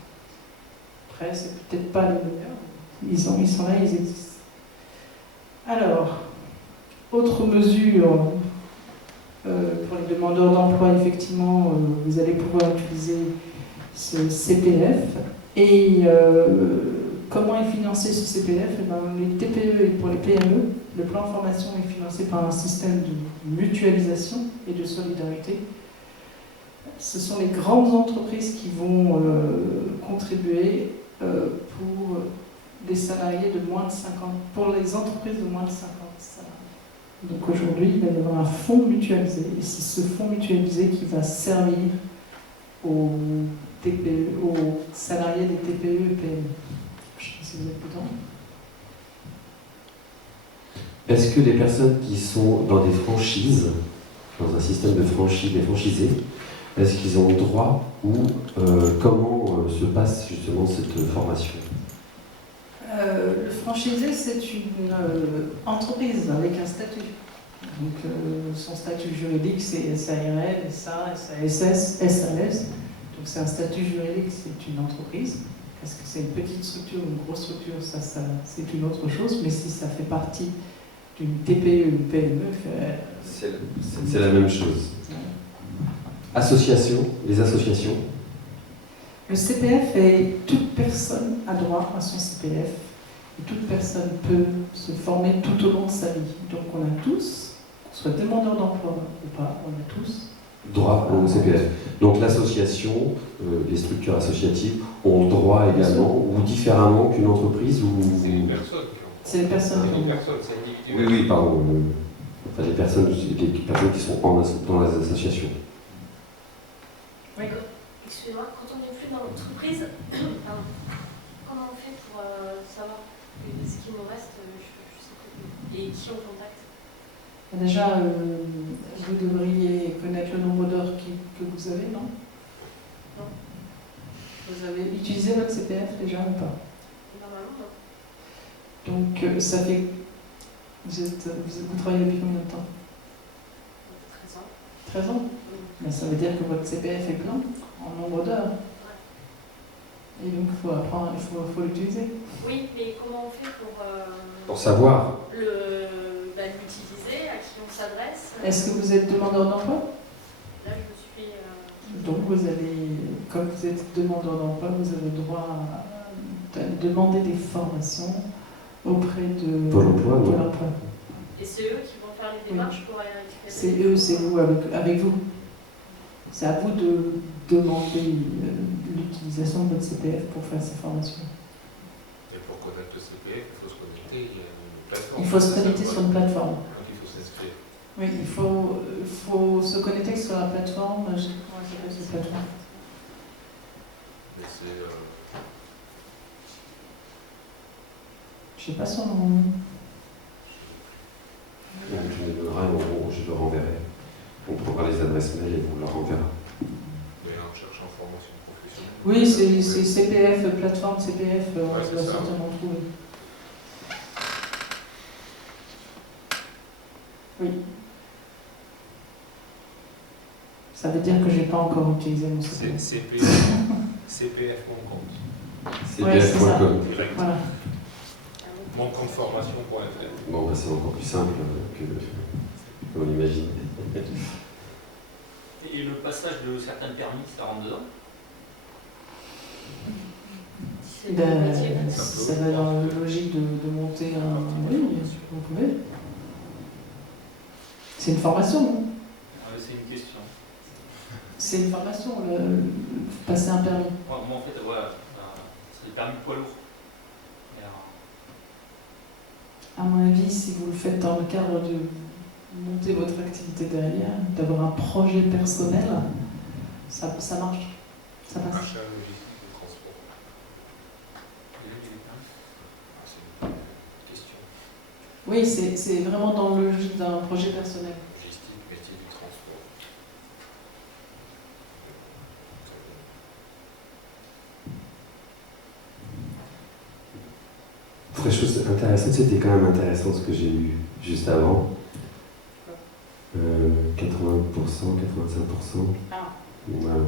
Après, c'est peut-être pas les meilleurs, ils sont là, ils existent. Alors, autre mesure pour les demandeurs d'emploi, effectivement, vous allez pouvoir utiliser ce CPF. Et comment est financé ce CPF? Les TPE et pour les PME, le plan de formation est financé par un système de mutualisation et de solidarité. Ce sont les grandes entreprises qui vont contribuer pour des salariés de moins de 50, pour les entreprises de moins de 50 salariés. Donc aujourd'hui, il va y avoir un fonds mutualisé, et c'est ce fonds mutualisé qui va servir aux TPE, aux salariés des TPE et PME. Je ne sais pas si vous êtes dedans. Est-ce que les personnes qui sont dans des franchises, dans un système de franchise, des franchisés, est-ce qu'ils ont droit ou comment se passe justement cette formation? Le franchisé, c'est une entreprise avec un statut. Donc son statut juridique, c'est SARL, SA, SAS, SAS. Donc c'est un statut juridique, c'est une entreprise. Est-ce que c'est une petite structure ou une grosse structure, ça c'est une autre chose. Mais si ça fait partie d'une TPE ou une PME, c'est la même chose. Association, les associations. Le CPF, toute personne a droit à son CPF et toute personne peut se former tout au long de sa vie. Donc on a tous, qu'on soit demandeur d'emploi ou pas, on a tous droit au CPF. Donc l'association, les structures associatives ont droit également ou différemment qu'une entreprise ou... C'est une personne. C'est les personnes qui ont. C'est individuel. Oui, pardon. Enfin, les personnes qui sont dans les associations. Oui. Excusez-moi, quand on n'est plus dans l'entreprise, comment on fait pour savoir ce qui nous reste, je sais pas, et qui on contacte? Déjà, vous devriez connaître le nombre d'heures que vous avez, non? Non. Vous avez utilisé votre CPF déjà ou pas? Normalement, non. Donc, ça fait... Vous travaillez depuis combien de temps? 13 ans. 13 ans? Ben, ça veut dire que votre CPF est plein en nombre d'heures. Et donc, il faut apprendre, il faut l'utiliser. Oui, mais comment on fait Pour savoir. L'utiliser, à qui on s'adresse? Est-ce que vous êtes demandeur d'emploi? Là, je suis... Donc, vous allez, comme vous êtes demandeur d'emploi, vous avez le droit à demander des formations auprès de Pôle emploi, Pôle non. emploi. Et c'est eux qui vont faire les démarches pour aller récupérer? C'est eux, c'est vous, avec vous. C'est à vous de demander l'utilisation de votre CPF pour faire ces formations. Et pour connaître le CPF, il faut se connecter à une plateforme. Il faut se connecter sur une plateforme. Donc il faut s'inscrire. Oui, il faut se connecter sur la plateforme. Je sais pas comment elle s'appelle cette plateforme. Mais c'est... Je sais pas son nom. Je le renverrai. adresse mail et on leur enverra. Mais en cherchant formation professionnelle. Oui, c'est CPF, plateforme CPF, on Ouais, va c'est ça. certainement trouver. Oui. Ça veut dire que j'ai pas encore utilisé mon C'est CPF. CPF mon compte. Ouais, c'est ça. cpf.com. Direct. Voilà. Mon compte formation.fr. Bon, bah, c'est encore plus simple que l'on imagine. Et le passage de certains permis, ça rentre dedans? C'est Ben, le métier. ça va dans la logique de monter un... Oui, vous pouvez. C'est une formation, non? Ah ouais, c'est une question. C'est une formation, passer un permis. Moi, en fait, voilà, c'est le permis poids lourd. Et, À mon avis, si vous le faites dans le cadre de monter votre activité derrière, d'avoir un projet personnel, ça marche, ça passe. Achat logistique de transport. Ah, c'est une question. Oui, c'est vraiment dans le logique d'un projet personnel. Logistique, métier du transport. Très chose intéressante, c'était quand même intéressant ce que j'ai eu juste avant. 80%, 85%. Ah. Voilà.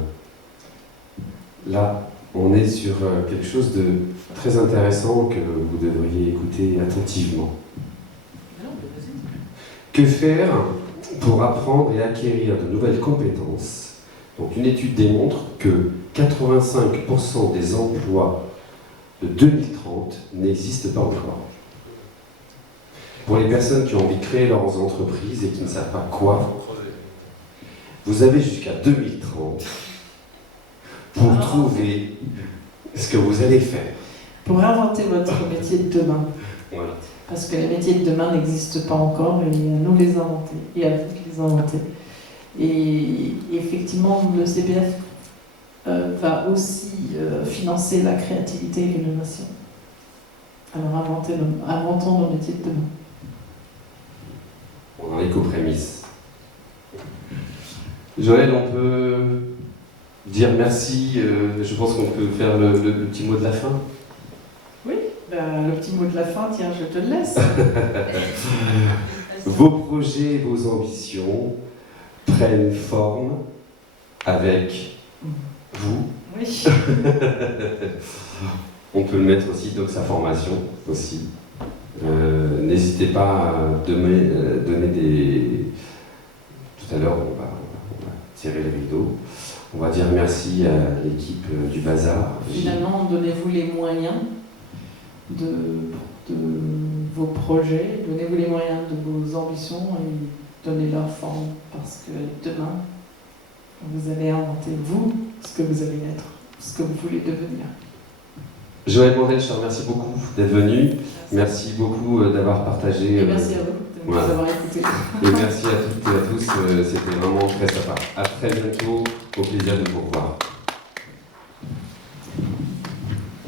Là, on est sur quelque chose de très intéressant que vous devriez écouter attentivement. Mais non, mais vas-y. Que faire pour apprendre et acquérir de nouvelles compétences? Donc, une étude démontre que 85% des emplois de 2030 n'existent pas encore. Pour les personnes qui ont envie de créer leurs entreprises et qui ne savent pas quoi, vous avez jusqu'à 2030 pour trouver ce que vous allez faire. Pour inventer votre métier de demain. Voilà. Parce que les métiers de demain n'existent pas encore et à nous les inventer. Et à vous de les inventer. Et effectivement, le CPF va aussi financer la créativité et l'innovation. Alors inventons nos métiers de demain. On en est qu'aux prémices. Joël, on peut dire merci. Je pense qu'on peut faire le petit mot de la fin. Oui, ben, le petit mot de la fin, tiens, je te le laisse. Vos projets, vos ambitions prennent forme avec vous. Oui. On peut le mettre aussi, donc sa formation aussi. N'hésitez pas à donner des... Tout à l'heure, on va tirer le rideau. On va dire merci à l'équipe du Bazar. Finalement, donnez-vous les moyens de vos projets, donnez-vous les moyens de vos ambitions et donnez-leur forme. Parce que demain, vous allez inventer, vous, ce que vous allez être, ce que vous voulez devenir. Joël Mandel, je te remercie beaucoup d'être venu. Merci beaucoup d'avoir partagé. Et merci à vous de nous avoir écoutés. Et merci à toutes et à tous. C'était vraiment très sympa. À très bientôt. Au plaisir de vous revoir.